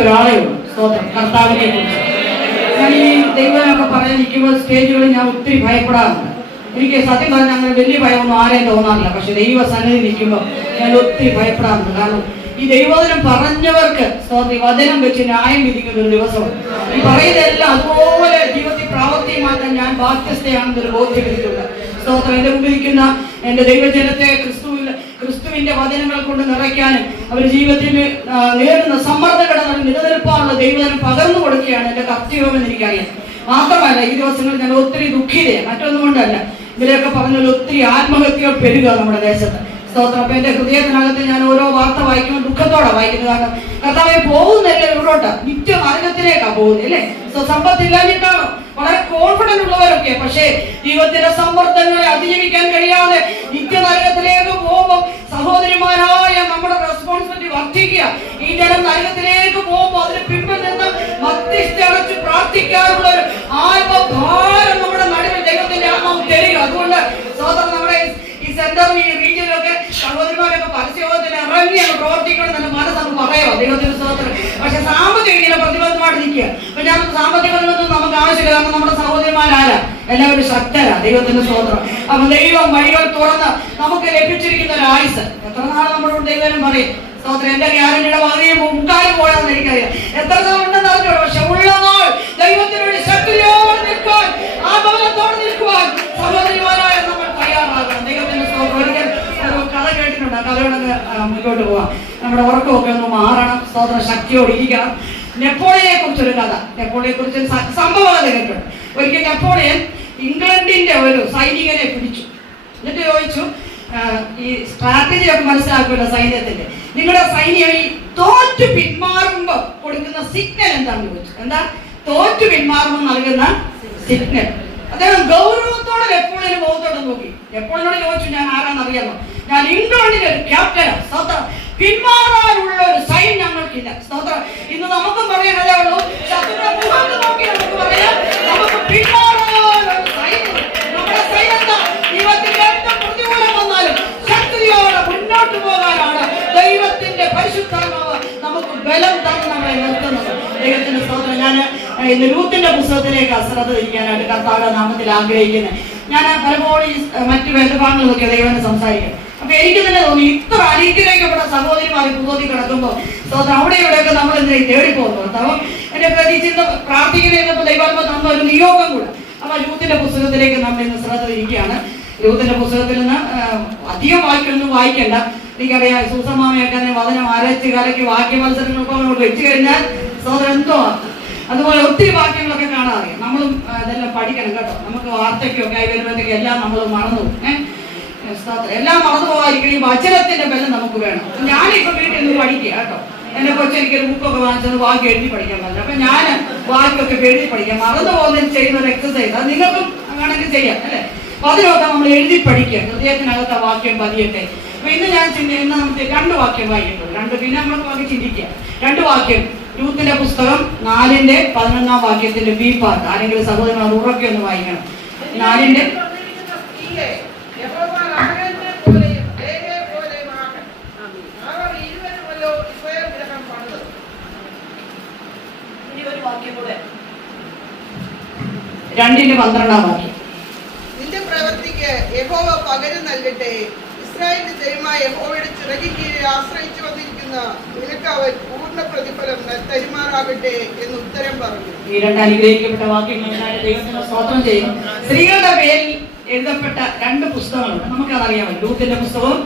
ഒരാളേ ഉള്ളൂ. സ്തോത്രം, കർത്താവിനെ കുറിച്ച്. ഞാൻ ഈ ദൈവമൊക്കെ പറയാൻ നിൽക്കുമ്പോൾ സ്റ്റേജുകളിൽ ഞാൻ ഒത്തിരി ഭയപ്പെടാറുണ്ട്. എനിക്ക് സത്യം പറഞ്ഞാൽ അങ്ങനെ വലിയ ഭയമൊന്നും ആരെയും തോന്നാറില്ല. പക്ഷെ ദൈവ സന്നിധി നിൽക്കുമ്പോൾ ഞാൻ ഒത്തിരി ഭയപ്പെടാറുണ്ട്. കാരണം ഈ ദൈവവചനം പറഞ്ഞവർക്ക് സ്തോത്രം വചനം വെച്ച് ന്യായം വിധിക്കുന്ന ഒരു ദിവസമാണ്. ഈ പറയുന്നതെല്ലാം അതുപോലെ ജീവിതത്തിൽ പ്രാവർത്തികമാക്കാൻ ഞാൻ ബാധ്യസ്ഥയാണെന്നൊരു ബോധ്യം എനിക്കുണ്ട്. സ്തോത്രം, എന്റെ മുമ്പിരിക്കുന്ന എന്റെ ദൈവജനത്തെ ക്രിസ്തുവിന്റെ വചനങ്ങൾ കൊണ്ട് നിറയ്ക്കാനും അവർ ജീവിതത്തിൽ നേരിടുന്ന സമ്മർദ്ദഘടനകൾ നിലനിൽപ്പാനുള്ള ദൈവജനം പകർന്നു കൊടുക്കുകയാണ് എന്റെ കർത്തവ്യമെന്ന് എനിക്കറിയാം. മാത്രമല്ല, ഈ ദിവസങ്ങളിൽ ഞാൻ ഒത്തിരി ദുഃഖിതയാണ്. മറ്റൊന്നും കൊണ്ടല്ല, ഇവരെയൊക്കെ പറഞ്ഞാൽ ഒത്തിരി ആത്മഹത്യകൾ പെരുകുക നമ്മുടെ ദേശത്ത്. സ്തോത്രം. അപ്പൊ എന്റെ ഹൃദയത്തിനകത്ത് ഞാൻ ഓരോ വാർത്ത വായിക്കുമ്പോൾ ദുഃഖത്തോടെ വായിക്കുന്നത്. കാരണം കർത്താവെ പോകുന്നല്ലേ ഇവിടോട്ട്, നിത്യ നരകത്തിലേക്കാണ് പോകുന്നത് അല്ലേ. സമ്പത്തില്ലാഞ്ഞിട്ടാണോ? വളരെ കോൺഫിഡന്റ് ഉള്ളവരൊക്കെ, പക്ഷേ ജീവിതത്തിന്റെ സമ്മർദ്ദങ്ങളെ അതിജീവിക്കാൻ കഴിയാതെ നിത്യനരകത്തിലേക്ക് പോകുമ്പോൾ സഹോദരിമാരായ നമ്മുടെ റെസ്പോൺസിബിലിറ്റി വർദ്ധിക്കുക. ഈ ജനം നരകത്തിലേക്ക് പോകുമ്പോൾ അതിന് പിമ്പിൽ നിന്ന് മധ്യസ്ഥ പ്രാർത്ഥിക്കാനുള്ള ഒരു ആത്മഭാരം നമ്മുടെ നടുവിൽ ദൈവത്തിന്റെ ആത്മാവ് തരിക. അതുകൊണ്ട് സഹോദരൻ, നമ്മുടെ ഈ സെന്ററിൽ ഈ റീജിയനിലൊക്കെ സഹോദരിമാരൊക്കെ പരസ്യയോഗത്തിന് ഇറങ്ങി പ്രവർത്തിക്കണം എന്ന് മനസ്സൊന്ന് പറയാമോ ദൈവത്തിന്റെ സ്തോത്രം. പക്ഷെ സാമ്പത്തിക ഇങ്ങനെ പ്രതിബദ്ധമായിട്ട് നിൽക്കുക. അപ്പൊ ഞാൻ സാമ്പത്തിക പ്രതിബന്ധം നമുക്ക് ആവശ്യമില്ല. കാരണം നമ്മുടെ സഹോദരിമാരാരാ? എല്ലാവരും ശക്തരാ ദൈവത്തിന്റെ സ്തോത്രം. അപ്പൊ ദൈവം വഴികൾ തുറന്ന് നമുക്ക് ലഭിച്ചിരിക്കുന്ന ഒരു ആയുസ് എത്ര നാൾ നമ്മളോട് ദൈവം പറയും സ്തോത്രം. എന്റെ ഗ്യാരണ്ടിയുടെ പകുതിയും മുക്കാലും പോയാന്ന് എനിക്കറിയാം. എത്ര നാൾ ഉണ്ടെന്ന് അറിഞ്ഞോളൂ. പക്ഷെ ഉള്ള നാൾ ദൈവത്തിനോട് ശക്തിയോടെ നിൽക്കാൻ, ആ ഭവനത്തോടെ നിൽക്കുവാൻ സഹോദരിമാരായ നമ്മൾ തയ്യാറാകണം. ദൈവത്തിന്റെ സ്തോത്രം. ഒരിക്കൽ കഥ കേട്ടിട്ടുണ്ട്. കഥയോടൊക്കെ മുന്നോട്ട് പോവാം. നമ്മുടെ ഉറക്കമൊക്കെ ഒന്ന് മാറണം. സ്തോത്രം, ശക്തിയോടെ ഇരിക്കണം. നെപ്പോളിയനെ കുറിച്ചൊരു കഥ, നെപ്പോളിയനെ കുറിച്ച് സംഭവം കേട്ടിട്ടുണ്ട്. ഒരിക്കൽ നെപ്പോളിയൻ ഇംഗ്ലണ്ടിന്റെ ഒരു സൈനികനെ പിടിച്ചു. എന്നിട്ട് ചോദിച്ചു, ഈ സ്ട്രാറ്റജി ഒക്കെ മനസ്സിലാക്കുമല്ലോ സൈന്യത്തിന്റെ, നിങ്ങളുടെ സൈന്യം ഈ തോറ്റു പിന്മാറുമ്പോ കൊടുക്കുന്ന സിഗ്നൽ എന്താണെന്ന് ചോദിച്ചു. എന്താ തോറ്റു പിന്മാറുമ്പോൾ നൽകുന്ന സിഗ്നൽ? അദ്ദേഹം ഗൗരവത്തോടെ നെപ്പോളിയന് മുഖത്തോടെ നോക്കി. നെപ്പോളിയനോട് ചോദിച്ചു, ഞാൻ ആരാന്നറിയാമോ? ഞാൻ ഇംഗ്ലണ്ടിന്റെ ഒരു ക്യാപ്റ്റനാണ്. സ്തോത്രം. പിന്മാറാനുള്ള ഒരു സൈൻ ഞങ്ങൾക്കില്ല. സ്തോത്രം. ഇന്ന് നമുക്കും പറയാനല്ലേ ഉള്ളൂ. ശത്രുവിന്റെ മുഖത്ത് നോക്കി നമുക്ക് പറയാം, നമുക്ക് പിന്മാറാനുള്ള സൈൻ. നമ്മുടെ സൈൻ എന്താ? ദൈവത്തിന്റെ എന്ത് പ്രതികൂലം വന്നാലും ശക്തിയോടെ മുന്നോട്ട് പോകാനാണ് ദൈവത്തിന്റെ പരിശുദ്ധാത്മാവ് നമുക്ക് ബലം തന്ന് നമ്മളെ നിർത്തുന്നത്. ദൈവത്തിന്റെ സ്തോത്രം. ഞാൻ ഇന്ന് രൂത്തിന്റെ പുസ്തകത്തിലേക്ക് ശ്രദ്ധ തിരിക്കാനായിട്ട് കർത്താവിന്റെ നാമത്തിൽ ആഗ്രഹിക്കുന്നത്. ഞാൻ പലപ്പോഴും മറ്റു വേദഭാഗങ്ങളൊക്കെ ദൈവനെ സംസാരിക്കും. അപ്പൊ എനിക്ക് തന്നെ തോന്നി, ഇത്ര അനുഗ്രഹിക്കപ്പെട്ട സഹോദരിമാർ പുതുതി കിടക്കുമ്പോൾ സ്തോത്രം അവിടെ ഇവിടെയൊക്കെ നമ്മൾ എന്തിനായി തേടിപ്പോകുന്നു. അപ്പം എന്റെ പ്രതീക്ഷിച്ച പ്രാർത്ഥിക്കുന്നതിനൊപ്പം ദൈവാത്മ തന്ന ഒരു നിയോഗം കൂടെ. അപ്പൊ രൂത്തിന്റെ പുസ്തകത്തിലേക്ക് നമ്മൾ ഇന്ന് ശ്രദ്ധ തിരിക്കുകയാണ്. രൂത്തിന്റെ പുസ്തകത്തിൽ നിന്ന് അധികം വാക്യമൊന്നും വായിക്കണ്ട. എനിക്കറിയാം, സൂസമാമയൊക്കെ വചനം അരച്ച് കലക്കി വാക്യ മത്സരങ്ങളൊക്കെ അങ്ങോട്ട് വെച്ച് കഴിഞ്ഞാൽ സ്തോത്രം എന്തോ. അതുപോലെ ഒത്തിരി വാക്യങ്ങളൊക്കെ കാണാൻ അറിയാം. നമ്മളും ഇതെല്ലാം പഠിക്കണം കേട്ടോ. നമുക്ക് വാർത്തയ്ക്കൊക്കെ ആയി വരുമ്പോഴത്തേക്ക് എല്ലാം നമ്മൾ മറന്നു എല്ലാം മറന്നു പോകാതിരിക്കണം. ഈ വചനത്തിന്റെ ബലം നമുക്ക് വേണം. ഞാനിപ്പോ വീട്ടിൽ നിന്ന് പഠിക്കുക കേട്ടോ. എന്നെ കൊച്ചെനിക്കൊരു ബുക്കൊക്കെ വാങ്ങിച്ചത് വാക്യം എഴുതി പഠിക്കാൻ പറഞ്ഞു. അപ്പൊ ഞാൻ വാക്യമൊക്കെ എഴുതി പഠിക്കാം. മറന്നു പോകുന്നതിന് ചെയ്യുന്ന ഒരു എക്സസൈസ്. അത് നിങ്ങൾക്കും അങ്ങനെയൊക്കെ ചെയ്യാം അല്ലെ. അപ്പൊ അതിനൊക്കെ നമ്മൾ എഴുതി പഠിക്കുക. ഹൃദയത്തിനകത്ത് ആ വാക്യം പതിയട്ടെ. അപ്പൊ ഇന്ന് ഇന്ന് നമുക്ക് 2 വാക്യം വായിക്കുന്നുള്ളൂ. പിന്നെ നമ്മൾ വാക്യം ചിന്തിക്കുക. 2 വാക്യം. രൂത്തിന്റെ പുസ്തകം 4:11 വാക്യത്തിന്റെ ബി പാർട്ട്. ആരെങ്കിലും സഹോദരൻ അത് ഉറക്കെ ഒന്ന് വായിക്കണം. 4 2:12 വാക്യം. നിന്റെ പ്രവൃത്തിക്ക് യഹോവ പകരം നൽകട്ടെ. ഇസ്രായേലിന്റെ ദൈവമായ യഹോവയുടെ ചിറകിൻ കീഴിൽ ആശ്രയിച്ചു വന്നിരിക്കുന്ന നിനക്ക് അവൻ പൂർണ്ണ പ്രതിഫലം തരുമാറാകട്ടെ എന്ന് ഉത്തരം പറഞ്ഞു. ഈ 2 അനുഗ്രഹിക്കപ്പെട്ട വാക്യങ്ങൾ ദൈവത്തിന് സ്തോത്രം ചെയ്യുന്നു. സ്ത്രീകളുടെ പേരിൽ എഴുതപ്പെട്ട 2 പുസ്തകങ്ങളുണ്ട്. നമുക്കതറിയാമല്ലോ. രൂത്തിന്റെ പുസ്തകവും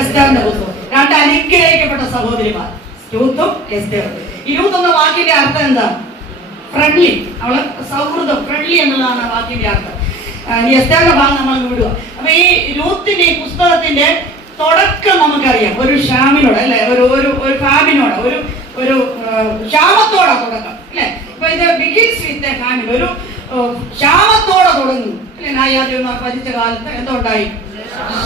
എസ്തേറിന്റെ പുസ്തകവും. 2 അനുഗ്രഹിക്കപ്പെട്ട സഹോദരിമാർ, രൂത്തും എസ്തേറും. ഈ രൂത്ത് എന്ന വാക്കിന്റെ അർത്ഥം എന്താ? ഫ്രണ്ട്ലി. അവള് സൗഹൃദം, ഫ്രണ്ട്ലി എന്നുള്ളതാണ് ആ വാക്കിന്റെ അർത്ഥം. ഈ എസ്തേറിന്റെ ഭാഗം നമ്മൾ വിടുക. അപ്പൊ ഈ രൂത്തിന്റെ ഈ പുസ്തകത്തിന്റെ തുടക്കം നമുക്കറിയാം. ഒരു ക്ഷാമിനോട് അല്ലെ, ഒരു ഫാമിനോട്, ഒരു ക്ഷാമത്തോടെ തുടക്കം അല്ലെ. അപ്പൊ ഇത് ബിഗിൻസ് വിത്ത് എ ഫാമിൻ. ഒരു ക്ഷാമത്തോടെ തുടങ്ങുന്നു അല്ലെ. നായാദിമാർ ഭരിച്ച കാലത്ത് എന്തുണ്ടായി?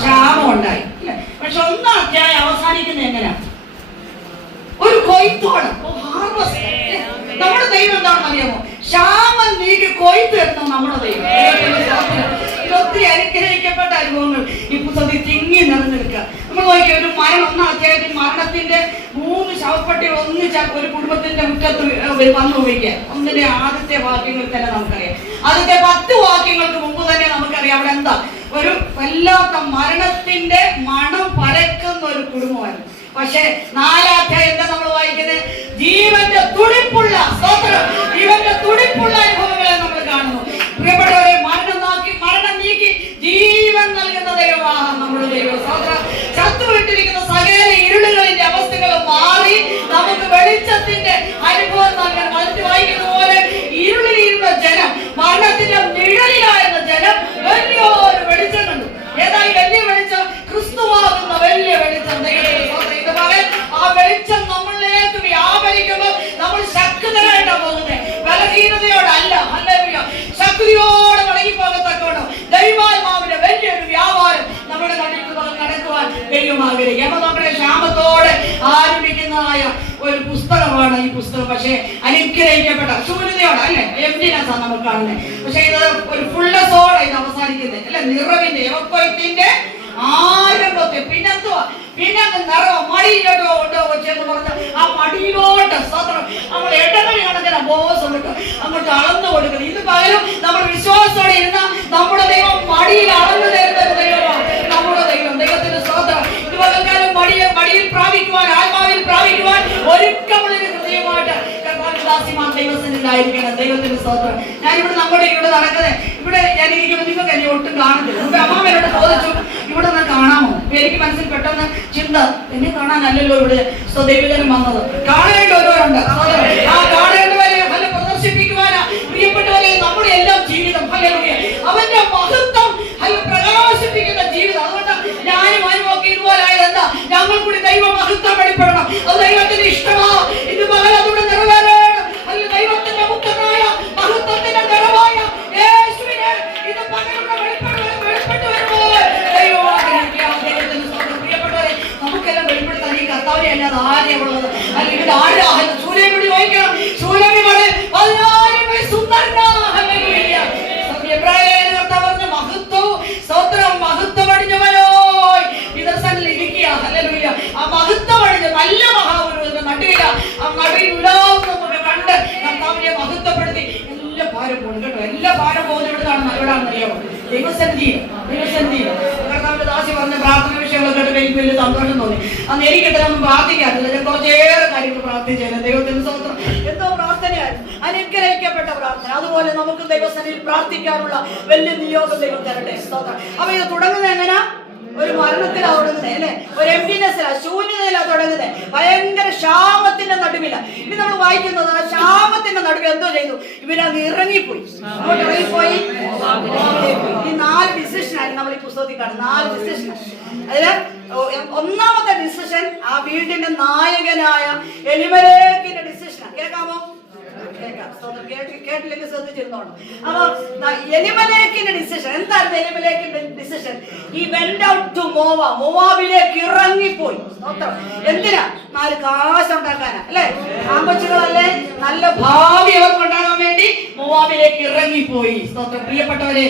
ക്ഷാമം ഉണ്ടായി അല്ലെ. പക്ഷെ 1 അധ്യായം അവസാനിക്കുന്നത് എങ്ങനെയാ? ഒരു കൊയ്ത്തോടെ, ഹാർവസ്റ്റ്. നമ്മുടെ ദൈവം എന്താണെന്ന് അറിയാമോ? ക്ഷാമം നീക്കി കൊയ്ത്ത് തരുന്ന നമ്മുടെ ദൈവം. ഒത്തിരി അനുഗ്രഹിക്കപ്പെട്ട അനുഭവങ്ങൾ ഈ പുസ്തകത്തിൽ തിങ്ങി നിറഞ്ഞെടുക്കുക. നമ്മൾ നോക്കിയ ഒരു മരണം 1 അധ്യായത്തിൽ മരണത്തിന്റെ 3 ശവപ്പെട്ടികൾ ഒന്നിച്ച് ഒരു കുടുംബത്തിന്റെ മുറ്റത്ത് വന്നു ഉപയോഗിക്കുക. ഒന്നിന്റെ ആദ്യത്തെ വാക്യങ്ങൾ തന്നെ നമുക്കറിയാം. ആദ്യത്തെ 10 വാക്യങ്ങൾക്ക് മുമ്പ് തന്നെ നമുക്കറിയാം അവിടെ എന്താ ഒരു വല്ലാത്ത മരണത്തിന്റെ മണം പരക്കുന്ന ഒരു കുടുംബമായിരുന്നു. പക്ഷെ 4-ാം അധ്യായം എന്താ നമ്മൾ വായിക്കുന്നത്? ജീവന്റെ തുടിപ്പുള്ള ജീവന്റെ തുടിപ്പുള്ള അനുഭവങ്ങളെ നമ്മൾ കാണുന്നു. പ്രിയപ്പെട്ടവരെ, മരണം നീക്കി ജീവൻ നൽകുന്ന ദൈവമാണ് നമ്മുടെ ദൈവം. ചത്തുവിട്ടിരിക്കുന്ന സകല ഇരുളുകളിന്റെ അവസ്ഥകൾ മാറി നമുക്ക് വെളിച്ചത്തിന്റെ അനുഭവം നൽകാൻ മറിച്ച് വായിക്കുന്ന പോലെ ഇരുളിലിരുന്ന ജനം, മരണത്തിന്റെ നിഴലിലായിരുന്ന ജനം വലിയൊരു വെളിച്ചം കണ്ടു. ഏതായി വലിയ വെളിച്ചം? ക്രിസ്തുവാകുന്ന വലിയ വെളിച്ചം. ആ വെളിച്ചം നമ്മളിലേക്ക് വ്യാപരിക്കുമ്പോൾ നമ്മൾ ശക്തരായിട്ടാണ് പോകുന്നത്. ബലഹീനതയോടല്ല, ശക്തിയോടെ മടങ്ങിപ്പോകത്തക്കോണം ദൈവാത്മാവിന്റെ വലിയൊരു വ്യാപാരം നമ്മുടെ നടുവിൽ നടക്കുവാൻ ദൈവം ആഗ്രഹിക്കും. അപ്പൊ നമ്മുടെ ക്ഷാമത്തോടെ ആരംഭിക്കുന്നതായ ഒരു പുസ്തകമാണ് ഈ പുസ്തകം. പക്ഷെ അനുഗ്രഹിക്കപ്പെട്ട ശൂന്യതയോടെ അല്ലെ, എംപ്റ്റിനെസ് ആണ് നമുക്ക് കാണുന്നത്. പക്ഷെ ഇത് ഒരു ഫുൾനെസ്സോടെ ഇത് അവസാനിക്കുന്നത് അല്ലെ, നിറവിന്റെ എവക്കൊയത്തിന്റെ ആരംഭത്തെ. പിന്നെന്തുവാ? പിന്നെ നിറവ് മടിയിലോട്ടോ ഉണ്ടോ വെച്ചെന്ന് പറഞ്ഞ് ആ മടിയിലോട്ട് നമ്മൾ ഇടകഴി കണക്കിന് ബോസം ഇട്ട് അങ്ങോട്ട് അളന്നു കൊടുക്കുന്നത്. ഇത് പകരം നമ്മൾ വിശ്വാസത്തോടെ ഇരുന്ന നമ്മുടെ ദൈവം മടിയിൽ അളന്നു തരുന്ന ദൈവമാണ് നമ്മുടെ ദൈവം. ദൈവത്തിന്റെ സ്തോത്രം. ഇത് പകൽക്കാലം മടിയിൽ പ്രാപിക്കുവാൻ, ആത്മാവിൽ പ്രാപിക്കുവാൻ ഒരുക്കമുള്ളൊരു ഹൃദയമായിട്ട് ദൈവസന്നിധിയിലായിരിക്കണം. ദൈവത്തിന്റെ സ്തോത്രം. ഞാനിവിടെ നമ്മുടെ ഇവിടെ നടക്കുന്നത്, ഇവിടെ ഞാനിരിക്കുമ്പോൾ നിങ്ങൾക്ക് എന്നെ ഒട്ടും കാണുന്നില്ല. നമ്മുടെ അമ്മാവനോട് ചോദിച്ചു, ഇവിടെ നിന്ന് കാണാമോ? എനിക്ക് മനസ്സിൽ പെട്ടെന്ന് ചിന്ത, എന്നെ കാണാനല്ലല്ലോ ഇവിടെ ദൈവജനം വന്നത്. കാണേണ്ടവരുണ്ട്. ആ കാണേണ്ടവരെ പ്രദർശിപ്പിക്കുവാനാ പ്രിയപ്പെട്ടവരെ നമ്മുടെ എല്ലാം ജീവിതം. അവന്റെ മഹത്വം പ്രകാശിപ്പിക്കുന്ന ജീവിതം. അതുകൊണ്ട് ഞാനും അനുഭവം ഇതുപോലെ ആയതെന്താ? ഞങ്ങൾ കൂടി ദൈവ മഹത്വം വെളിപ്പെടണം. അത് ദൈവത്തിന്റെ ഇഷ്ടമാ. ഇത് പകൽ അതുകൊണ്ട് നിറവേറണം. ദൈവത്തിന്റെ മുക്തനായ മഹത്വത്തിന്റെ നിറവായ യേശുവിനെ ഇത് പകലുള്ള വെളിപ്പെട്ടു വരുമ്പോൾ ദൈവം ആഗ്രഹിക്കുക. പ്രിയപ്പെട്ടവരെ, നമുക്കെല്ലാം വെളിപ്പെടുത്താൻ ഈ കർത്താവിനെ അല്ലാതെ ആരെയുള്ളത്? അല്ലെങ്കിൽ ആരാ? സൂര്യനോട് ചോദിക്കണം. സൂര്യനോട് 14 സുന്ദരനാ മഹത്വവും സ്തോത്രം മഹത്വമടിഞ്ഞവനോ വിദർശനിൽ ഇരിക്കുക. ഹല്ലേലൂയ. ആ മഹത്വമടിഞ്ഞ നല്ല മഹാപുരുഷന്റെ നടുവില ആ നടുവിൽ ഉലാവും നമുക്ക് കണ്ട് കർത്താവിനെ മഹത്വപ്പെടുത്തി എല്ലാ ഭാരം പോകും കേട്ടോ. എല്ലാ ഭാരം പോകുന്ന എവിടാണെന്നറിയാമോ? ദൈവസന്നിധിയിൽ. കർത്താവിന്റെ ദാസി പറഞ്ഞ പ്രാർത്ഥന വിഷയങ്ങളൊക്കെ കേട്ട് വലിയ സന്തോഷം തോന്നി. അന്ന് എനിക്ക് ഇത്രയൊന്നും പ്രാർത്ഥിക്കാറില്ല. ഞാൻ കുറച്ചേറെ കാര്യങ്ങൾ പ്രാർത്ഥിച്ചു. ദൈവത്തിന്റെ സ്തോത്രം. എന്തോ പ്രാർത്ഥനയായിരുന്നു, അനുഗ്രഹിക്കപ്പെട്ട പ്രാർത്ഥന. അതുപോലെ നമുക്ക് ദൈവസന്നിധിയിൽ പ്രാർത്ഥിക്കാനുള്ള വലിയ നിയോഗം ദൈവം തരട്ടെ. സ്തോത്രം. അപ്പൊ ഇത് തുടങ്ങുന്നത് എങ്ങനെയാ? ഒരു മരണത്തിലാ തുടങ്ങുന്നത് അല്ലെ, ഒരു എംപ്റ്റിനെസ്സിലാ, ശൂന്യതയിലാ തുടങ്ങുന്നത്. ഭയങ്കര ക്ഷാമത്തിന്റെ നടുവില. ഇനി നമ്മൾ വായിക്കുന്നത് ആ ക്ഷാമത്തിന്റെ നടുവിൽ എന്തോ ചെയ്തു? ഇവരങ്ങ് ഇറങ്ങിപ്പോയി. അങ്ങോട്ട് ഇറങ്ങിപ്പോയി. ഈ 4 ഡിസിഷനാണ് നമ്മൾ ഈ പുസ്തകത്തിൽ കാണുന്നത്. 4 ഡിസിഷൻ. അതില് ഒന്നാമത്തെ ഡിസിഷൻ ആ വീടിന്റെ നായകനായ എലിമലേക്കിന്റെ ഡിസിഷനാണ്. കേൾക്കാമോ? കേട്ടില്ലെങ്കിൽ ശ്രദ്ധിച്ചിരുന്നോണം. അപ്പൊ എലിമലേക്കിന്റെ ഡിസിഷൻ എന്തായിരുന്നു? എലിമലേക്കിന്റെ ഡിസിഷൻ, ഈ വെന്റ് ഔട്ട് ടു മോവാബിലേക്ക് ഇറങ്ങിപ്പോയി. എന്തിനാ? 4 കാശ് ഉണ്ടാക്കാനാ അല്ലെ? ആമ്പച്ചുകളല്ലേ? നല്ല ഭാവി അവർക്ക് ഉണ്ടാകാൻ വേണ്ടി മോവാബിലേക്ക് ഇറങ്ങിപ്പോയി. സ്തോത്രം. പ്രിയപ്പെട്ടവരെ,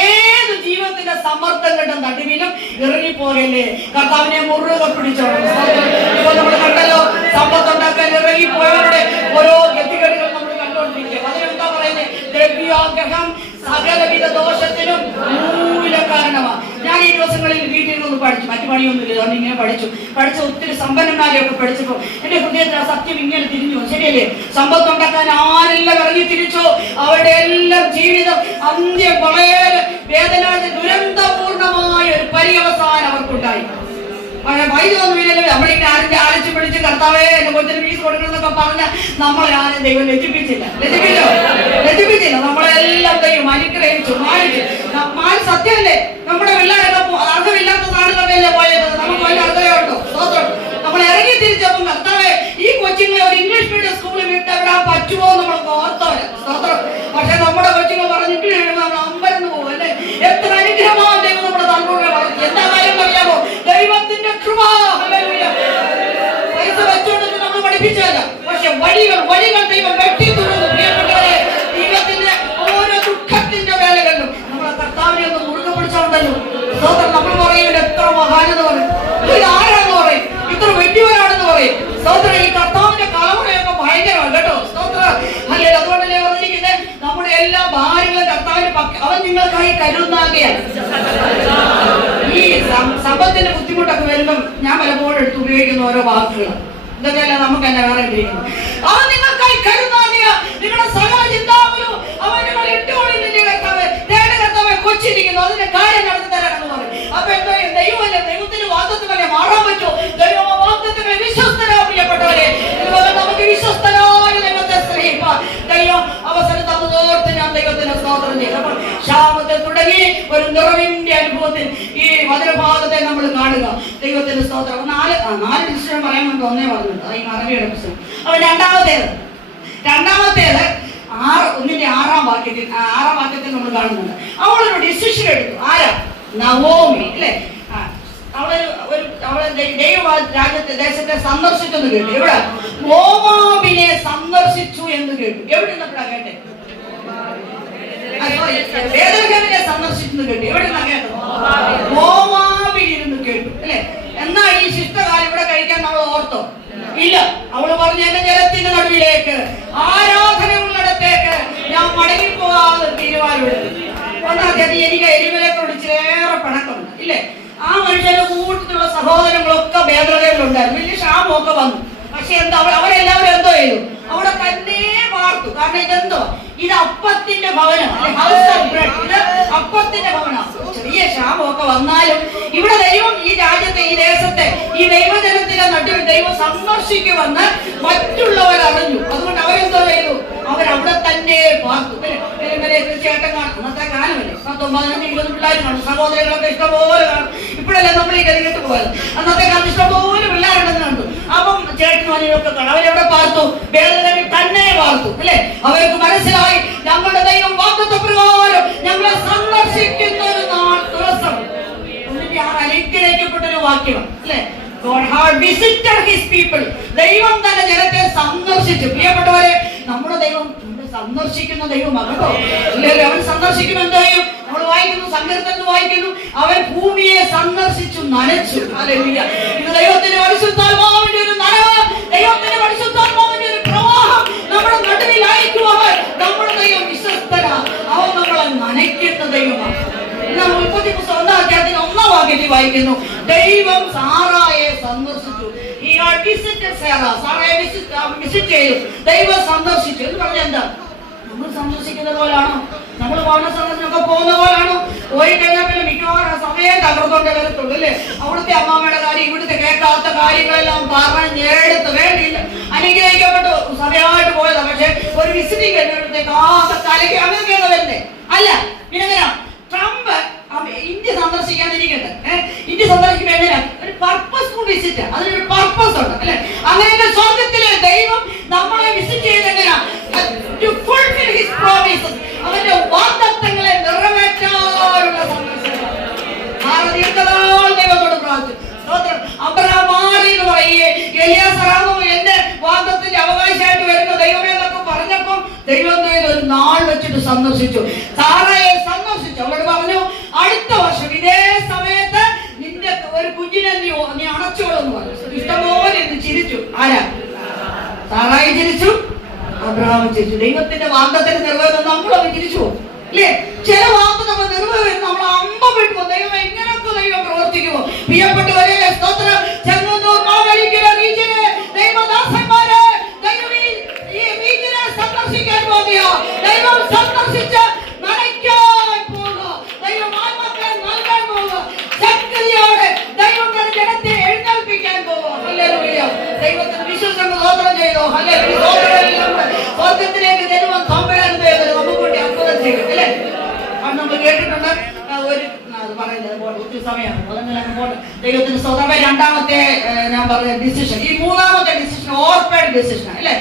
ഏത് ജീവിതത്തിന്റെ സമ്മർദ്ദങ്ങളുടെ നടുവിലും ഇറങ്ങിപ്പോകല്ലേ. കർത്താവിനെ മുറുകെ പിടിച്ചോളൂ. ഇപ്പോൾ നമ്മൾ കണ്ടല്ലോ, സമ്പത്തുണ്ടാക്കാൻ ഇറങ്ങിപ്പോയവരുടെ ഓരോ ഗതികേടുകൾ നമ്മൾ കണ്ടുകൊണ്ടിരിക്കുക. അതിനെന്താ പറയുന്നത്? ദ്രവ്യാഗ്രഹം സകലവിധ ദോഷത്തിനും മൂല കാരണമാണ്. ഞാൻ ഈ ദിവസങ്ങളിൽ വീട്ടിൽ നിന്ന് പഠിച്ചു. മറ്റു പണിയൊന്നുമില്ല, അതുകൊണ്ട് ഇങ്ങനെ പഠിച്ച ഒത്തിരി സമ്പന്നന്മാരെയൊക്കെ പഠിച്ചപ്പോ എന്റെ ഹൃദയത്തിൽ ആ സത്യം ഇങ്ങനെ തിരിഞ്ഞു. ശരിയല്ലേ? സമ്പത്തുണ്ടാക്കാൻ ആരെല്ലാം ഇറങ്ങി തിരിച്ചോ അവരുടെ എല്ലാം ജീവിതം അന്ത്യം വളരെ വേദന ദുരന്തപൂർണമായ ഒരു പര്യവസാനം അവർക്കുണ്ടായി. വൈദ്യൊന്നുമില്ലല്ലോ. നമ്മളിങ്ങനെ ആരും ആരച്ചു പിടിച്ച് കർത്താവേ എന്റെ കൊച്ചിന് ഫീസ് കൊടുക്കണമെന്നൊക്കെ പറഞ്ഞ നമ്മളെ ആരും ദൈവം ലജ്ജിപ്പിച്ചില്ല. നമ്മളെല്ലാം ദൈവം അനുഗ്രഹിച്ചു, മാനിച്ചു. സത്യമല്ലേ? നമ്മുടെ പിള്ളേരൊക്കെ അർഹമില്ലാത്ത നാടുകളിലല്ലേ പോയത്. നമുക്ക് വലിയ അർഹതയുണ്ടോ? സ്തോത്രം. നമ്മൾ ഇറങ്ങി തിരിച്ചപ്പം കർത്താവേ ഈ കൊച്ചുങ്ങളെ ഒരു ഇംഗ്ലീഷ് മീഡിയം സ്കൂളിൽ വിട്ടാൻ പറ്റുമോ നമ്മൾ ഓർത്തോല. സ്തോത്രം. പക്ഷെ നമ്മുടെ കൊച്ചുങ്ങൾ പറഞ്ഞിട്ട് നമ്മൾ അമ്പരന്ന് പോകും അല്ലേ? എത്ര അനുഗ്രഹമാണ് ദൈവം നമ്മുടെ തലമുറ പറഞ്ഞു. എന്താ കാര്യം അറിയാമോ? ദൈവത്തിന്റെ കൃപ. പൈസ വെച്ചോണ്ടൊന്നും നമ്മൾ പഠിപ്പിച്ചല്ല. പക്ഷെ വഴികൾ ദൈവം വെട്ടി തുറന്നു. പ്രിയപ്പെട്ടവരെ, ദൈവത്തിന്റെ ഓരോ ദുഃഖത്തിന്റെ വേളകളിലും നമ്മളെ കർത്താവിനെ ഒന്ന് മുറുകെ പിടിച്ചോണ്ടല്ലോ. സ്തോത്രം. നമ്മൾ പറയും എത്ര മഹാനെന്ന് പറയും, ഇത് ആരാന്ന് പറയും, ഇത്ര വലിയവരാണെന്ന് പറയും. സ്തോത്രം. ഈ കൈ കരുന്നാകിയാൽ. ഈ സമ്പത്തിന്റെ ബുദ്ധിമുട്ടൊക്കെ വരുമ്പം ഞാൻ പലപ്പോഴും എടുത്ത് ഉപയോഗിക്കുന്ന ഓരോ വാക്കുകൾ ഇതൊക്കെയല്ല നമുക്ക് എന്നെ വേറെ ഇട്ടിരിക്കുന്നു. അവൻ നിങ്ങൾക്കായി കരുന്നാകിയ നിങ്ങളുടെ സകല ചിന്താകുലു അവൻ നിങ്ങൾ ഇട്ടുകൊള്ളിന്റെ കർത്താവ് തേട് കർത്താവ് കൊച്ചിരിക്കുന്നു, അതിന്റെ കാര്യം നടത്തി തരാമെന്ന് പറയും. അപ്പൊ എന്തോ ദൈവമല്ലേ, ദൈവത്തിന്റെ വാഗ്ദത്തമല്ലേ മാറാൻ പറ്റുമോ? ദൈവ വാഗ്ദത്തങ്ങളെ വിശ്വസ്തരാ പ്രിയപ്പെട്ടവരെ. ഇതുപോലെ നമുക്ക് വിശ്വസ്തരായ ദൈവത്തെ സ്നേഹിപ്പാൻ ദൈവം അവസരം തന്നതോർത്ത് ഞാൻ ദൈവത്തിന് സ്തോത്രം ചെയ്തു. അപ്പോൾ ക്ഷാമത്തിൽ തുടങ്ങി ഒരു നിറവിന്റെ അനുഭവത്തിൽ ഈ വചനഭാഗത്തെ നമ്മൾ കാണുക. ദൈവത്തിന്റെ സ്തോത്രം. നാല് ഡിസിഷൻ പറയാൻ വേണ്ടി ഒന്നേ പറഞ്ഞിട്ടുണ്ട്, ഈ അറബിയുടെ പുസ്തകം. അപ്പൊ രണ്ടാമത്തേത് 6-ാം വാക്യത്തിൽ നമ്മൾ കാണുന്നുണ്ട്. അവളൊരു ഡിസിഷൻ എടുത്തു. ആരാ? നവോമി അല്ലെ? അവള് ദൈവ ദേശത്തെ സന്ദർശിച്ചെന്ന് കേട്ടു. എവിടെ? മോവാബിനെ സന്ദർശിച്ചു എന്ന് കേട്ടു. എവിടെ നിന്നപ്പോഴാ കേട്ടെ? ബേത്ലഹേമിനെ സന്ദർശിച്ചെന്ന് കേട്ടു. എവിടെ നിന്നാ കേട്ടത്? മോവാബിൽ ഇരുന്ന് കേട്ടു അല്ലെ? എന്നാ ഈ ശിഷ്ടകാലം ഇവിടെ കഴിക്കാൻ നമ്മൾ ഓർത്തോ? ഇല്ല. അവള് പറഞ്ഞു എന്റെ ജലത്തിന്റെ നടുവിലേക്ക്, ആരാധന ഉള്ളിടത്തേക്ക് ഞാൻ മടങ്ങിപ്പോകാതെ തീരുമാനമെടുത്തു. ഒന്നാം തീയതി എനിക്ക് എരിമലൊക്കെ ഇച്ചിരേറെ പിണക്കമുണ്ട് ഇല്ലേ? ആ മനുഷ്യന്റെ കൂട്ടത്തിലുള്ള സഹോദരങ്ങളൊക്കെ ബേത്ലഹേമിലുണ്ടായിരുന്നു. വലിയ ക്ഷാമമൊക്കെ വന്നു. പക്ഷെ എന്താ അവരെല്ലാവരും എന്തോ ചെയ്തു? അവിടെ തന്നെ പാർത്തു. കാരണം ഇതെന്തോ, ഇത് അപ്പത്തിന്റെ ഭവനം, ഹൗസ് ഓഫ് ബ്രെഡ്. ഇത് അപ്പത്തിന്റെ ഭവനം. ചെറിയ ക്ഷാമമൊക്കെ വന്നാലും ഇവിടെ ദൈവം ഈ രാജ്യത്തെ, ഈ ദേശത്തെ, ഈ ദൈവജനത്തിന്റെ നടുവിൽ ദൈവം സന്ദർശിക്കുമെന്ന് മറ്റുള്ളവർ അറിഞ്ഞു. അതുകൊണ്ട് അവരെന്തോ ചെയ്തു? അവരവിടെ തന്നെ പാർത്തു. തീർച്ചയായിട്ടും കാണും. അന്നത്തെ കാലമല്ലേ, 19-20 പിള്ളേർ കാണും, സഹോദരങ്ങളൊക്കെ ഇഷ്ടംപോലെ കാണും. ഇപ്പോഴല്ലേ നമ്മൾ ഈ കരികെട്ട് പോയത്. അന്നത്തെ കാലത്ത് ഇഷ്ടംപോലെ പിള്ളേരുണ്ടെന്ന് കണ്ടു. അപ്പം ചേട്ടനും അനിയൊക്കെ കാണും. അവരെവിടെ പാർത്തു? ബേത്ലഹേമിൽ തന്നെ പാർത്തു അല്ലെ? അവർക്ക് മനസ്സിലായി ഞങ്ങളുടെ ദൈവം വാഗ്ദത്തപ്രകാരം ഞങ്ങളെ സന്ദർശിക്കുന്ന ഒരു ദിവസം. അനുഗ്രഹിക്കപ്പെട്ടൊരു വാക്യം അല്ലെ? God had visited his people. ദൈവം തന്നെ ജനത്തെ സന്ദർശിച്ചു. പ്രിയപ്പെട്ടവരെ, നമ്മുടെ ദൈവം സന്ദർശിക്കുന്ന ദൈവമാണ് കേട്ടോ. ഇല്ലല്ലോ, അവൻ സന്ദർശിക്കും. എന്താ ചെയ്യും? നമ്മൾ വായിക്കുന്നു, സങ്കീർത്തനത്തിൽ വായിക്കുന്നു, അവൻ ഭൂമിയെ സന്ദർശിച്ചു നനച്ചു. ഹല്ലേലൂയ. ഇത് ദൈവത്തിന്റെ പരിശുദ്ധാത്മാവിന്റെ ഒരു നനവ്, ദൈവത്തിന്റെ പരിശുദ്ധാത്മാവിന്റെ ഒരു പ്രവാഹം നമ്മുടെ നടുവിൽ അയക്കുവാൻ നമ്മുടെ ദൈവം വിശ്വസ്തനാ. അവൻ നമ്മളെ നനയ്ക്കുന്ന ദൈവമാണ്. ഉൽപ്പത്തി പുസ്തകം 1-ാം വാക്യത്തിൽ വായിക്കുന്നു, ദൈവം സാറായെ സന്ദർശിച്ചു. സാറയെ വിസിറ്റ് ചെയ്തു, ദൈവം സന്ദർശിച്ചു എന്ന് പറഞ്ഞാൽ എന്താ? നമ്മൾ സന്ദർശിക്കുന്ന പോലാണോ? നമ്മൾ ഭവന സന്ദർശനമൊക്കെ പോകുന്ന പോലാണോ? പോയി കഴിഞ്ഞാൽ പിന്നെ മിക്കവാറും സമയം തകർത്തോണ്ടേ വരത്തുള്ളൂ അല്ലേ? അവിടുത്തെ അമ്മാമ്മയുടെ കാര്യം, ഇവിടുത്തെ കേൾക്കാത്ത കാര്യങ്ങളെല്ലാം പറഞ്ഞെടുത്ത് വേണ്ടിയില്ല, അനുഗ്രഹിക്കപ്പെട്ടു സമയമായിട്ട് പോയതാ. പക്ഷെ ഒരു വിസിറ്റിംഗ് കഴിഞ്ഞപ്പോഴത്തേക്ക് തലയ്ക്ക് അങ്ങനെയൊക്കെയാണ് വരുന്നേ അല്ല. പിന്നെ ട്രംപ് ഇന്ത്യ സന്ദർശിക്കാതിരിക്കട്ടെ. ഇന്ത്യ സന്ദർശിക്കുമ്പോൾ എങ്ങനെയാ? ഒരു പർപ്പസ്ഫുൾ വിസിറ്റ്, അതിനൊരു പർപ്പസ് ഉണ്ട് അല്ലെ? അങ്ങനെയൊക്കെ സ്വർഗത്തിലെ ദൈവം നമ്മളെ visit ചെയ്തെങ്ങനെയാ? To fulfill his promises. അവന്റെ വാഗ്ദത്തങ്ങളെ നിറവേറ്റാനുള്ള സന്ദർശനം. ദൈവത്തോട് പ്രാർത്ഥിച്ചു. അബ്രഹാം മാറി എന്ന് പറയുകയെ, എലിയാസറാവും എന്റെ വാഗ്ദത്തിന്റെ അവകാശമായിട്ട് വരുന്ന ദൈവമേ എന്നൊക്കെ പറഞ്ഞപ്പം ദൈവം ഒരു നാൾ വെച്ചിട്ട് സന്ദർശിച്ചു. സാറയെ സന്ദർശിച്ചു. അവരോട് പറഞ്ഞു, അടുത്ത വർഷം ഇതേ സമയത്ത് നിന്റെ ഒരു കുഞ്ഞിനെ നീ അണച്ചോളെന്ന് പറഞ്ഞു. ഇഷ്ടംപോലെ എന്ന് ചിരിച്ചു. ആരാ? സാറായി ചിരിച്ചു, അബ്രഹാം ചിരിച്ചു. ദൈവത്തിന്റെ വാഗ്ദത്തിന് നിറവേറുന്ന നമ്മളൊക്കെ ചിരിച്ചു ഇല്ലേ? ചില വാഗ്ദത്തം നമ്മൾ നിറവേറും, നമ്മൾ അമ്പപ്പെട്ടു. ദൈവം എങ്ങനെയൊക്കെ ദൈവം പ്രവർത്തിക്കുമോ? പ്രിയപ്പെട്ടവരെ, സ്തോത്രം. ചെങ്ങന്നൂർ മാവേലിക്കര റീജിയനെ ദൈവദാസന്മാരെ ദൈവം ഈ റീജിയനെ സന്ദർശിക്കാൻ പോകുക. ദൈവം സന്ദർശിച്ച് നനയ്ക്കാൻ പോകുക. ദൈവം ആത്മാക്കളെ നൽകാൻ പോകുക. ശക്തിയോടെ ദൈവം തന്റെ ജനത്തെ എഴുന്നേൽപ്പിക്കാൻ പോകുക. ഹല്ലേലൂയ. ദൈവത്തിന് വിശ്വസം സ്തോത്രം ചെയ്തോ. ഹല്ലേലൂയ. സ്വർഗത്തിലേക്ക് ദൈവം തമ്പുരാൻ നമുക്ക് വേണ്ടി അത്ഭുതം ചെയ്യും അല്ലേ? അത് നമ്മൾ കേട്ടിട്ടുണ്ട്. ഒരു പറയുന്നത് ഒത്തിരി സമയമാണ്, അതുകൊണ്ട് ദൈവത്തിന് സ്വതവേ. രണ്ടാമത്തെ ഞാൻ പറഞ്ഞ ഡിസിഷൻ. ഈ മൂന്നാമത്തെ ഡിസിഷൻ ഓർപ്പേഡ് ഡിസിഷൻ അല്ലേ?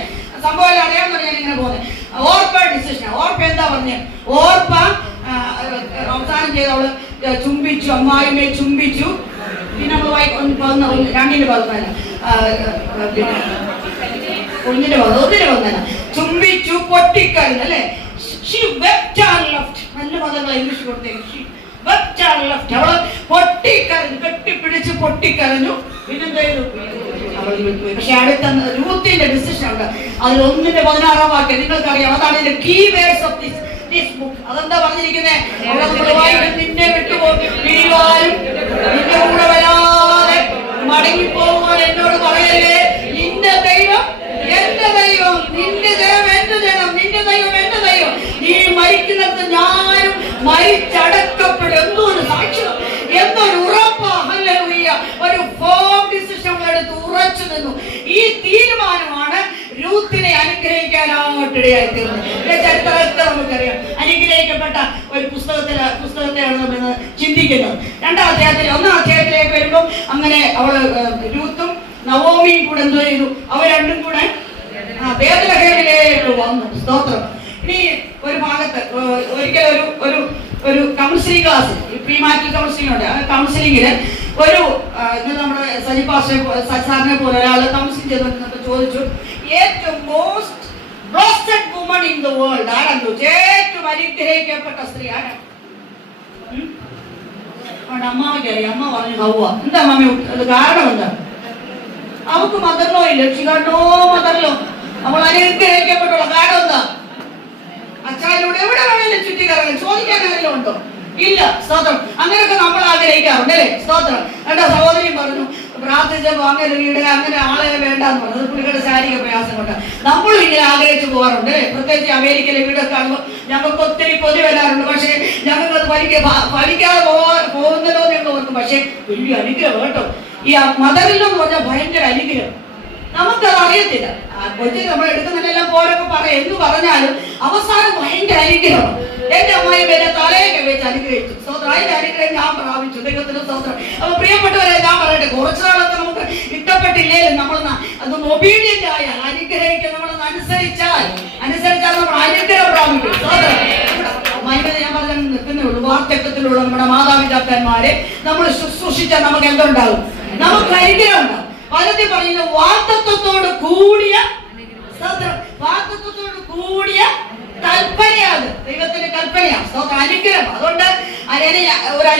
സംഭവം അറിയാൻ പറഞ്ഞാൽ ഇങ്ങനെ പോകുന്നത് ഓർപ്പേഡ് ഡിസിഷൻ. ഓർപ്പ എന്താ പറഞ്ഞത്? ഓർപ്പ അവസാനം ചെയ്ത് അവള് ചുംബിച്ചു, അമ്മായിമ്മയെ ചുംബിച്ചു. പിന്നെ നമ്മൾ 2-ന്റെ 14 പിന്നെ 1-ന്റെ 14 ചുംബിച്ചു, പൊട്ടിക്കരഞ്ഞു അല്ലേ? She wept and left. നല്ല പദങ്ങൾ ഇംഗ്ലീഷ് കൊടുത്തേക്ക്. She wept and left. അവള് പൊട്ടിക്കരഞ്ഞു, കെട്ടിപ്പിടിച്ച് പൊട്ടിക്കരഞ്ഞു. പിന്നെന്താ ചെയ്തു? അവൾ വിട്ടുപോയി. പക്ഷെ അടുത്ത രൂത്തിന്റെ ഡിസിഷൻ ഉണ്ട്. അതിൽ 1-ന്റെ 16-ാം വാക്യം നിങ്ങൾക്കറിയാം. അതാണ് ഇതിന്റെ key words of this this book. അതെന്താ പറഞ്ഞിരിക്കുന്നത്? അവിടെ നമ്മൾ വായിക്കും, നിന്നെ വിട്ടുപോകും വീഴുവാനും നിന്റെ കൂടെ വരാതെ മടങ്ങിപ്പോകുവാൻ എന്നോട് പറയല്ലേ. നിന്റെ ദൈവം എന്റെ ദൈവം, നിന്റെ ദൈവം എന്റെ ദൈവം, നിന്റെ ദൈവം എന്റെ ദൈവം. നീ മരിക്കുന്നിടത്ത് ഞാനും മരിച്ചടക്കപ്പെടും. എന്തൊരു സാക്ഷ്യം, എന്തൊരു ഉറപ്പാ. ഹല്ലേലൂയ. ഒരു ഫേം ഡിസിഷൻ എടുത്ത് ഉറച്ചു നിന്നു. ഈ തീരുമാനമാണ് രൂത്തിനെ അനുഗ്രഹിക്കാനായിട്ടിടയായി തീർന്നത്. ചരിത്രത്തെ നമുക്കറിയാം. അനുഗ്രഹിക്കപ്പെട്ട ഒരു പുസ്തകത്തെയാണ് നമ്മൾ ചിന്തിക്കുന്നത്. ഒന്നാം അധ്യായത്തിലേക്ക് വരുമ്പോൾ അങ്ങനെ അവള് രൂത്തും നവോമിയും കൂടെ എന്തോ ചെയ്തു? അവർ രണ്ടും കൂടെ ബേത്ലഹേമിലേക്ക് വന്നു. സ്തോത്രം. ഇനി ഒരു ഭാഗത്ത് ഒരിക്കൽ ഒരു കൗൺസിലിംഗ് ക്ലാസ്, പ്രീമാരിറ്റൽ കൗൺസിലിംഗ് ഉണ്ട്. ആ കൗൺസിലിംഗില് ഒരു നമ്മുടെ സജിപാസിനെ പോലെ ഒരാൾ കൗൺസിലിംഗ് ചെയ്തിട്ട് ചോദിച്ചു, ഏറ്റവും most blessed woman in the world ആരാണ് ചോദിച്ചു? ഏറ്റവും അനുഗ്രഹിക്കപ്പെട്ട സ്ത്രീ ആരാണ്? അവിടെ അമ്മാവയ്ക്ക് അറിയാം. അമ്മ പറഞ്ഞു ഹൗവ. എന്താ അമ്മാമ അത് കാരണം എന്താ? അവക്ക് മദറിലോ ഇല്ല, ഷിഗാട്ടോ മദറിലോ. അവൾ അനുഗ്രഹിക്കപ്പെട്ടുള്ള കാരണം എന്താ? അച്ഛനോട് എവിടെ വേണേലും ചുറ്റിക്കറങ്ങി ചോദിക്കാൻ ആരെങ്കിലും ഉണ്ടോ? ഇല്ല. സ്തോത്രം. അങ്ങനെയൊക്കെ നമ്മൾ ആഗ്രഹിക്കാറുണ്ട് അല്ലേ? സ്തോത്രം. എന്റെ സഹോദരി പറഞ്ഞു, പ്രാർത്ഥിച്ചപ്പോ അങ്ങനെ വീട് അങ്ങനെ ആളെ വേണ്ടെന്ന് പറഞ്ഞു. അത് പുള്ളിയുടെ ശാരീരിക പ്രയാസം കൊണ്ട് നമ്മളും ഇങ്ങനെ ആഗ്രഹിച്ചു പോകാറുണ്ട് അല്ലേ? പ്രത്യേകിച്ച് അമേരിക്കയിലെ വീടൊക്കെ കാണുമ്പോൾ ഞങ്ങൾക്ക് ഒത്തിരി കൊതി വരാറുണ്ട്. പക്ഷേ ഞങ്ങൾക്കത് പഠിക്കാതെ പോകുന്നല്ലോ എന്ന് ഓർക്കും. പക്ഷെ വലിയ അനുഗ്രഹം കേട്ടോ. ഈ മദറിലെന്ന് പറഞ്ഞാൽ ഭയങ്കര അനുഗ്രഹം. നമുക്കത് അറിയത്തില്ല. കൊച്ചി നമ്മൾ എടുക്കുന്നതിനെല്ലാം പോരൊക്കെ പറയാം. എന്ത് പറഞ്ഞാലും അവസാനം ഭയങ്കര അനുഗ്രഹം. എന്റെ അമ്മയും എന്നെ തലയൊക്കെ വെച്ച് അനുഗ്രഹിച്ചു. സ്തോത്രം. അതിന്റെ അനുഗ്രഹം ഞാൻ പ്രാപിച്ചു. ദൈവത്തിന് സ്തോത്രം. അപ്പൊ പ്രിയപ്പെട്ടവരെ, ഞാൻ പറയട്ടെ, കുറച്ചു നാളൊക്കെ നമുക്ക് ഇഷ്ടപ്പെട്ടില്ലേലും നമ്മൾ അതൊന്ന് ഒബീഡിയന്റ് ആയാൽ, അനുഗ്രഹിക്കാൻ നമ്മളൊന്ന് അനുസരിച്ചാൽ നമ്മൾ അനുഗ്രഹം പ്രാപിക്കും. സ്തോത്രം. ഞാൻ പറഞ്ഞ നിൽക്കുന്നേ ഉള്ളൂ. വാർദ്ധക്യത്തിലുള്ള നമ്മുടെ മാതാപിതാക്കന്മാരെ നമ്മൾ ശുശ്രൂഷിച്ചാൽ നമുക്ക് എന്തുണ്ടാവും? നമുക്ക് അനുഗ്രഹം ഉണ്ടാവും. പലത്തിൽ പറയുന്ന വാഗ്ദത്തത്തോട് കൂടിയ കൽപ്പനയാണ്. ദൈവത്തിന്റെ കൽപ്പനയാണ്. സ്തോത്രം. അനുഗ്രഹം. അതുകൊണ്ട്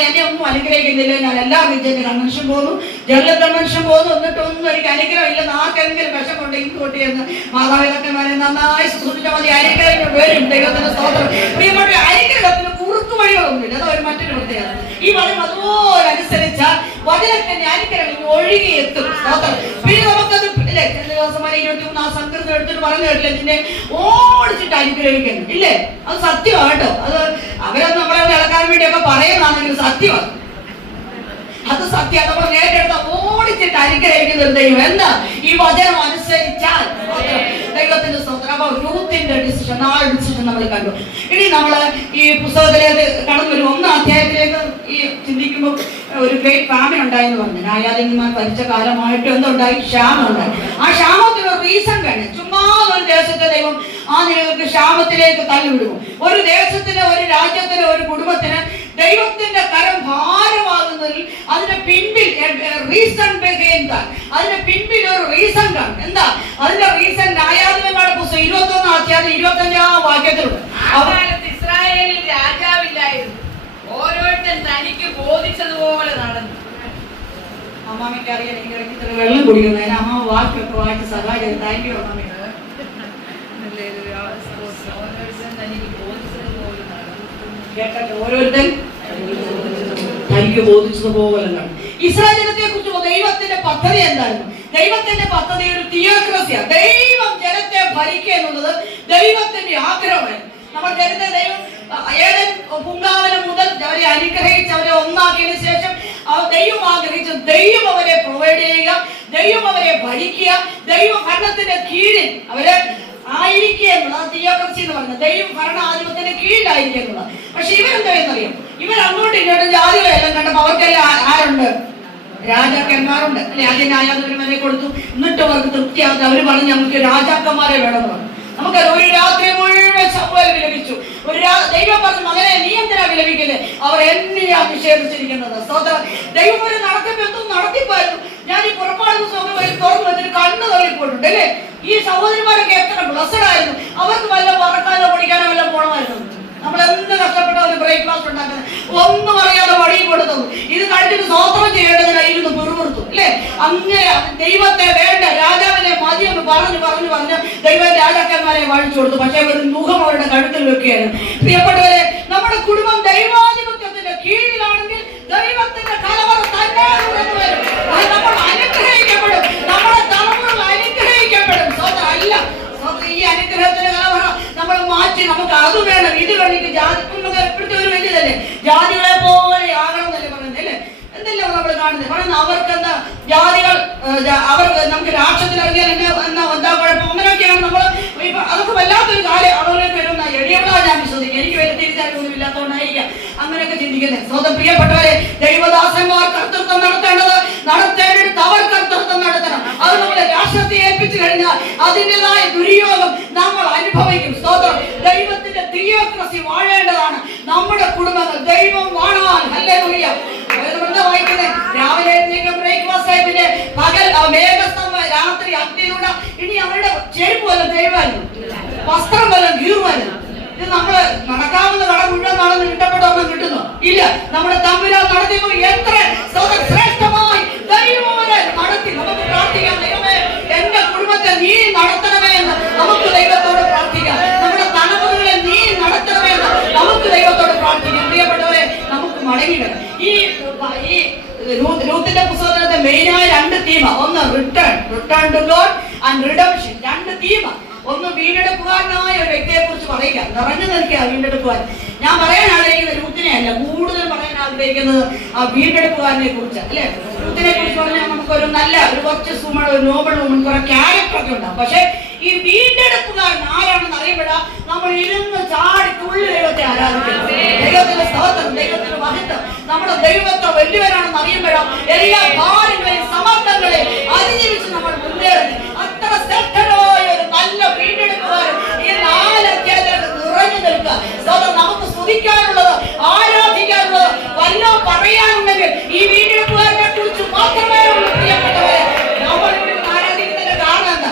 എന്നെ ഒന്നും അനുഗ്രഹിക്കുന്നില്ല. ഞാൻ എല്ലാ വിജയന്റെ കൺവെൻഷൻ പോകുന്നു, ജനറൽ കൺവെൻഷൻ പോകുന്നു. എന്നിട്ടൊന്നും എനിക്ക് അനുഗ്രഹം ഇല്ലെന്ന് ആർക്കെങ്കിലും വിഷമുണ്ട് ഇന്ന് തൊട്ടി എന്ന് മാതാപിതാക്കന്മാരെ നന്നായി ശുശ്രൂഷിച്ചാൽ മതി. അനുഗ്രഹം വരും. ദൈവത്തിന്റെ സ്തോത്രം. പ്രിയപ്പെട്ട അനുഗ്രഹത്തിന് കുറുക്കു വഴികളൊന്നുമില്ല. അതൊരു മറ്റൊരു പ്രത്യേകത. ഈ വചനം അതുപോലെ അനുസരിച്ചാൽ വചനത്തിന്റെ അനുഗ്രഹം ഒഴുകിയെത്തും. സ്തോത്രം. പിന്നെ നമുക്കത് ഇല്ലേ, ചില ദിവസമാരെ 23 സംഘത്തിൽ എടുത്തിട്ട് പറഞ്ഞു കേട്ടില്ല, നിന്നെ ഓടിച്ചിട്ട് അനുഗ്രഹിക്കുന്നു ഇല്ലേ? അത് സത്യമാണ് കേട്ടോ. അത് അവരൊന്നും നമ്മളെ ഇളക്കാൻ വേണ്ടിയൊക്കെ പറയുന്നതാണെങ്കിൽ സത്യമാണ്. അത് സത്യം. നമ്മൾ നേരിട്ടെടുത്ത ഓടിച്ചിട്ട് അനുഗ്രഹിക്കുന്ന ദൈവം എന്താ? ഈ വചനം അനുസരിച്ചാൽ. ദൈവത്തിന്റെ സ്തോത്രം. അപ്പൊ രൂത്തിന്റെ ഡിസിഷൻ, ആ ഡിസിഷൻ നമ്മൾ കണ്ടു. ഇനി നമ്മള് ഈ പുസ്തകത്തിലേക്ക് കടന്നു വരും. 1-ാം അധ്യായത്തിലേക്ക് ഈ ചിന്തിക്കുമ്പോൾ ഒരു ഗ്രേറ്റ് ഫാമിൻ ഉണ്ടായെന്ന് പറഞ്ഞു. ന്യായാധിപന്മാർ ഭരിച്ച കാലമായിട്ട് എന്തുണ്ടായി? ക്ഷാമം ഉണ്ടായി. ആ ക്ഷാമത്തിന് ഒരു റീസൺ കഴിഞ്ഞു. ചുമ്മാ ഒരു ദേശത്തെ ദൈവം ആ നിങ്ങൾക്ക് ക്ഷാമത്തിലേക്ക് തള്ളിവിടുമോ? ഒരു ദേശത്തിന്, ഒരു രാജ്യത്തിന്, ഒരു കുടുംബത്തിന് ദൈവത്തിന്റെ കരം ഭാരമാകുന്നതിൽ അതിന്റെ പിൻപിൽ റീസൺ അതിന്റെ പിൻപിൽ ഒരു റീസൺ കാണും. എന്താ അതിന്റെ റീസൺ? ന്യായാധിപന്മാരുടെ പുസ്തകം 21-ാം അധ്യായം 25-ാം വാക്യത്തിലുണ്ട്. ഇസ്രായേലിൽ രാജാവില്ലായിരുന്നു, ഓരോരുത്തൻ തനിക്ക് ബോധിച്ചതുപോലെ നടന്നു. അമ്മാമിക്ക് അറിയാൻ എനിക്ക് ഇടയ്ക്ക് വെള്ളം കുടിക്കുന്നതിന് അമ്മ വാക്കൊക്കെ വായിച്ച് സഹായിച്ചത്. താങ്ക് യു അമ്മാമി. ഓരോരുത്തൻ തനിക്ക് ബോധിച്ചതുപോലെ നടന്നു. ഇസ്രായേൽ ജനത്തെ കുറിച്ചുള്ള ദൈവത്തിന്റെ പദ്ധതി എന്തായിരുന്നു? ദൈവത്തിന്റെ പദ്ധതി ഒരു തിയോക്രസിയാണ്. ദൈവം ജനത്തെ ഭരിക്കുക എന്നുള്ളത് ദൈവത്തിന്റെ ആഗ്രഹമായിരുന്നു. നമ്മൾ ജനത്തെ ദൈവം ഏതൻ പൂങ്കാവനം മുതൽ അവരെ അനുഗ്രഹിച്ച് അവരെ ഒന്നാക്കിയതിനു ശേഷം ദൈവം ആഗ്രഹിച്ചു ദൈവം അവരെ പ്രൊവൈഡ് ചെയ്യുക, ദൈവം അവരെ ഭരിക്കുക, ദൈവ ഭരണത്തിന്റെ കീഴിൽ അവരെ ആയിരിക്കുക എന്നുള്ളത് തിയോക്രസി എന്ന് പറയുന്നത്. ദൈവം ഭരണാധിപത്യത്തിന്റെ കീഴിലായിരിക്കുക എന്നുള്ളത്. പക്ഷെ ഇവരെന്താ എന്നറിയാം? ഇവർ അങ്ങോട്ടും ഇങ്ങോട്ടും ജാതികളെല്ലാം കണ്ടപ്പോൾ അവർക്കെല്ലാം ആരുണ്ട്? രാജാക്കന്മാരുണ്ട് അല്ലെ? ആദ്യം ന്യായാധിപന്മാരെ കൊടുത്തു. എന്നിട്ട് അവർക്ക് തൃപ്തിയാകും. അവര് പറഞ്ഞു ഞങ്ങൾക്ക് രാജാക്കന്മാരെ വേണമെന്ന് പറഞ്ഞു. നമുക്ക് ഒരു രാത്രി മുഴുവൻ ശമൂവേൽ വിലപിച്ചു. ദൈവം പറഞ്ഞു, മകനെ നീ എന്തിനാ വിലപിക്കുന്നത്? അവർ എന്നെയാ നിഷേധിച്ചിരിക്കുന്നത്. സ്തോത്രം. ദൈവം ഒരു നടത്തിപ്പെത്തും നടത്തിപ്പായിരുന്നു. ഞാൻ ഈ പുറപ്പാട് പുസ്തകം തുറന്നു വെച്ചിട്ട് കണ്ണ് തള്ളിപ്പോയിട്ടുണ്ട് അല്ലേ? ഈ സഹോദരിമാരൊക്കെ എത്ര ബ്ലസ്ഡ് ആയിരുന്നു. അവർക്ക് വല്ല വറക്കാനോ പൊടിക്കാനോ വല്ലതും പോകണമായിരുന്നു. നമ്മൾ എന്ത് കഷ്ടപ്പെട്ട ഒരു ബ്രേക്ക്ഫാസ്റ്റ് ഉണ്ടാക്കുന്നത് ഒന്നും അറിയാതെ വഴി കൊടുത്തത്. ഇത് കഴിച്ചിട്ട് സ്തോത്രം ചെയ്യേണ്ടതിനായിരുന്നു പിറുപിറുത്തു അല്ലേ? അങ്ങനെ ദൈവത്തെ വേണ്ട, രാജാവിനെ മതിയെന്ന് പറഞ്ഞു പറഞ്ഞു പറഞ്ഞ് ദൈവം രാജാക്കന്മാരെ വാഴിച്ചു കൊടുത്തു. പക്ഷേ ഒരു മുഖം അവരുടെ കഴുത്തിൽ വെക്കുകയാണ്. പ്രിയപ്പെട്ടവരെ, നമ്മുടെ കുടുംബം ദൈവാധിപത്യത്തിന്റെ കീഴിലാണെങ്കിൽ ദൈവത്തിന്റെ കലവറ തന്നെ വരും. നമ്മൾ അനുഗ്രഹിക്കപ്പെടും. നമ്മുടെ തലമുറകൾ അനുഗ്രഹിക്കപ്പെടും. അല്ല ഈ അനുഗ്രഹത്തിന്റെ കലവറ നമ്മൾ മാറ്റി നമുക്ക് അത് വേണം ഇത് വേണം. ജാതി എപ്പോഴത്തെ ഒരു വലിയതല്ലേ, ജാതികളെ പോലെ ആകണം എന്നല്ലേ പറയുന്നത് അല്ലേ? എന്തല്ലേ നമ്മൾ കാണുന്നത്? പറയുന്നത് അവർക്കെന്താ ജാതികൾ അവർക്ക് നമുക്ക് രാഷ്ട്രത്തിൽ ഇറങ്ങിയാൽ എന്താ കുഴപ്പം? അങ്ങനെയൊക്കെയാണ് നമ്മൾ അതൊക്കെ വല്ലാത്തൊരു കാര്യം അളവിലേക്ക് വരുന്ന എളിയവളാണ് ഞാൻ വിശ്വസിക്കുക. എനിക്ക് വലിയ തിരിച്ചറിവൊന്നും ഇല്ലാത്തതുകൊണ്ടായിരിക്കാം അങ്ങനെയൊക്കെ ചിന്തിക്കുന്നത്. സ്വന്തം പ്രിയപ്പെട്ടവരെ, ദൈവദാസന്മാർ കർത്തൃത്വം നടത്തേണ്ടത് അവർ കർത്തൃത്വം നടത്തണം. അത് നമ്മളെ രാഷ്ട്രത്തെ ഏൽപ്പിച്ചു കഴിഞ്ഞാൽ അതിൻ്റെതായ ദുര്യോഗം നമ്മൾ അനുഭവിക്കും. സ്തോത്രം. ദൈവത്തിന്റെ തിയോക്രസി വാഴേണ്ടതാണ് നമ്മുടെ കുടുംബങ്ങൾ. ദൈവം വാണാൻ ഹല്ലേലൂയ. എന്താ വായിക്കുന്നത്? രാവിലെ ബ്രേക്ക്ഫാസ്റ്റ് ടൈമിന്റെ പകൽ മേഘസ്തംഭം, രാത്രി അഗ്നിയിലൂടെ. ഇനി അവരുടെ ചെരുപ്പ് വല്ലതും ദൈവമായിരുന്നു, വസ്ത്രം വല്ലതും കീറുമായിരുന്നു. ഇത് നമ്മള് നടക്കാവുന്ന കട മുഴുവൻ നടന്ന് കിട്ടപ്പെട്ടൊന്നും കിട്ടുന്നു ഇല്ല. നമ്മുടെ തമ്പുരാൻ നടത്തിയപ്പോൾ എത്ര ശ്രേഷ്ഠമായി ദൈവമേ നടത്തി. നമുക്ക് പ്രാർത്ഥിക്കാം, ദൈവമേ എന്റെ കുടുംബത്തെ നീ നടത്തണമേ എന്ന് നമുക്ക് ദൈവത്തോട് പ്രാർത്ഥിക്കാം. നമ്മുടെ തലമുറകളെ നീ നടത്തണമേ എന്ന് നമുക്ക് ദൈവത്തോട് പ്രാർത്ഥിക്കാം. പ്രിയപ്പെട്ടവരെ, നമുക്ക് മടങ്ങിക്കണം. ഈ രൂത്തിന്റെ പുസ്തകത്തിനകത്ത് മെയിനായ രണ്ട് തീമ, ഒന്ന് return to God and redemption. രണ്ട് തീമ. ഒന്ന് വീണ്ടെടുക്കുവാനായ ഒരു വ്യക്തിയെ കുറിച്ച് പറയുക, നിറഞ്ഞു നിൽക്കുക വീണ്ടെടുക്കുവാൻ. ഞാൻ പറയാൻ ആഗ്രഹിക്കുന്നത് രൂത്തിനെ അല്ല, കൂടുതൽ പറയാൻ ആഗ്രഹിക്കുന്നത് ആ വീണ്ടെടുക്കുവാനെ കുറിച്ച് അല്ലെ. രൂത്തിനെ കുറിച്ച് പറഞ്ഞാൽ നമുക്കൊരു നല്ല ഒരു കുറച്ച് സുമ, ഒരു നോബിൾ വുമൺ, കുറെ ക്യാരക്ടർ ഒക്കെ ഉണ്ടാവും. പക്ഷെ ഈ വീണ്ടെടുക്കുകാരൻ ആരാണെന്ന് അറിയപ്പെടാ നമ്മൾ ഇരുന്ന് ചാടി തുള്ളി ദൈവത്തെ ആരാധിക്കണം. ദൈവത്തിന്റെ സ്തോത്രം, ദൈവത്തിന്റെ മഹത്വം, നമ്മുടെ ദൈവത്തെ വലിയവരാണെന്ന് അറിയപ്പെടാം. എല്ലാ ഭാരങ്ങളെയും സമ്മർദ്ദങ്ങളെയും അതിജീവിച്ച് നമ്മൾ മുന്നേറുന്നു. അത്ര ശ്രേഷ്ഠമായ ഒരു നല്ല വീണ്ടെടുക്കുകാരൻ ഈ 4 അധ്യായത്തിൽ നിറഞ്ഞു നിൽക്കുക. സ്തോത്രം. നമുക്ക് സ്തുതിക്കാനുള്ളത്, ആരാധിക്കാനുള്ളത്, വല്ലതും പറയാനുണ്ടെങ്കിൽ ഈ വീണ്ടെടുക്കുകാരനെ കുറിച്ച് മാത്രമേ ഉള്ളൂ. പ്രിയപ്പെട്ടവരെ, നമ്മൾ ആരാധിക്കുന്നതിന്റെ കാരണം എന്താ?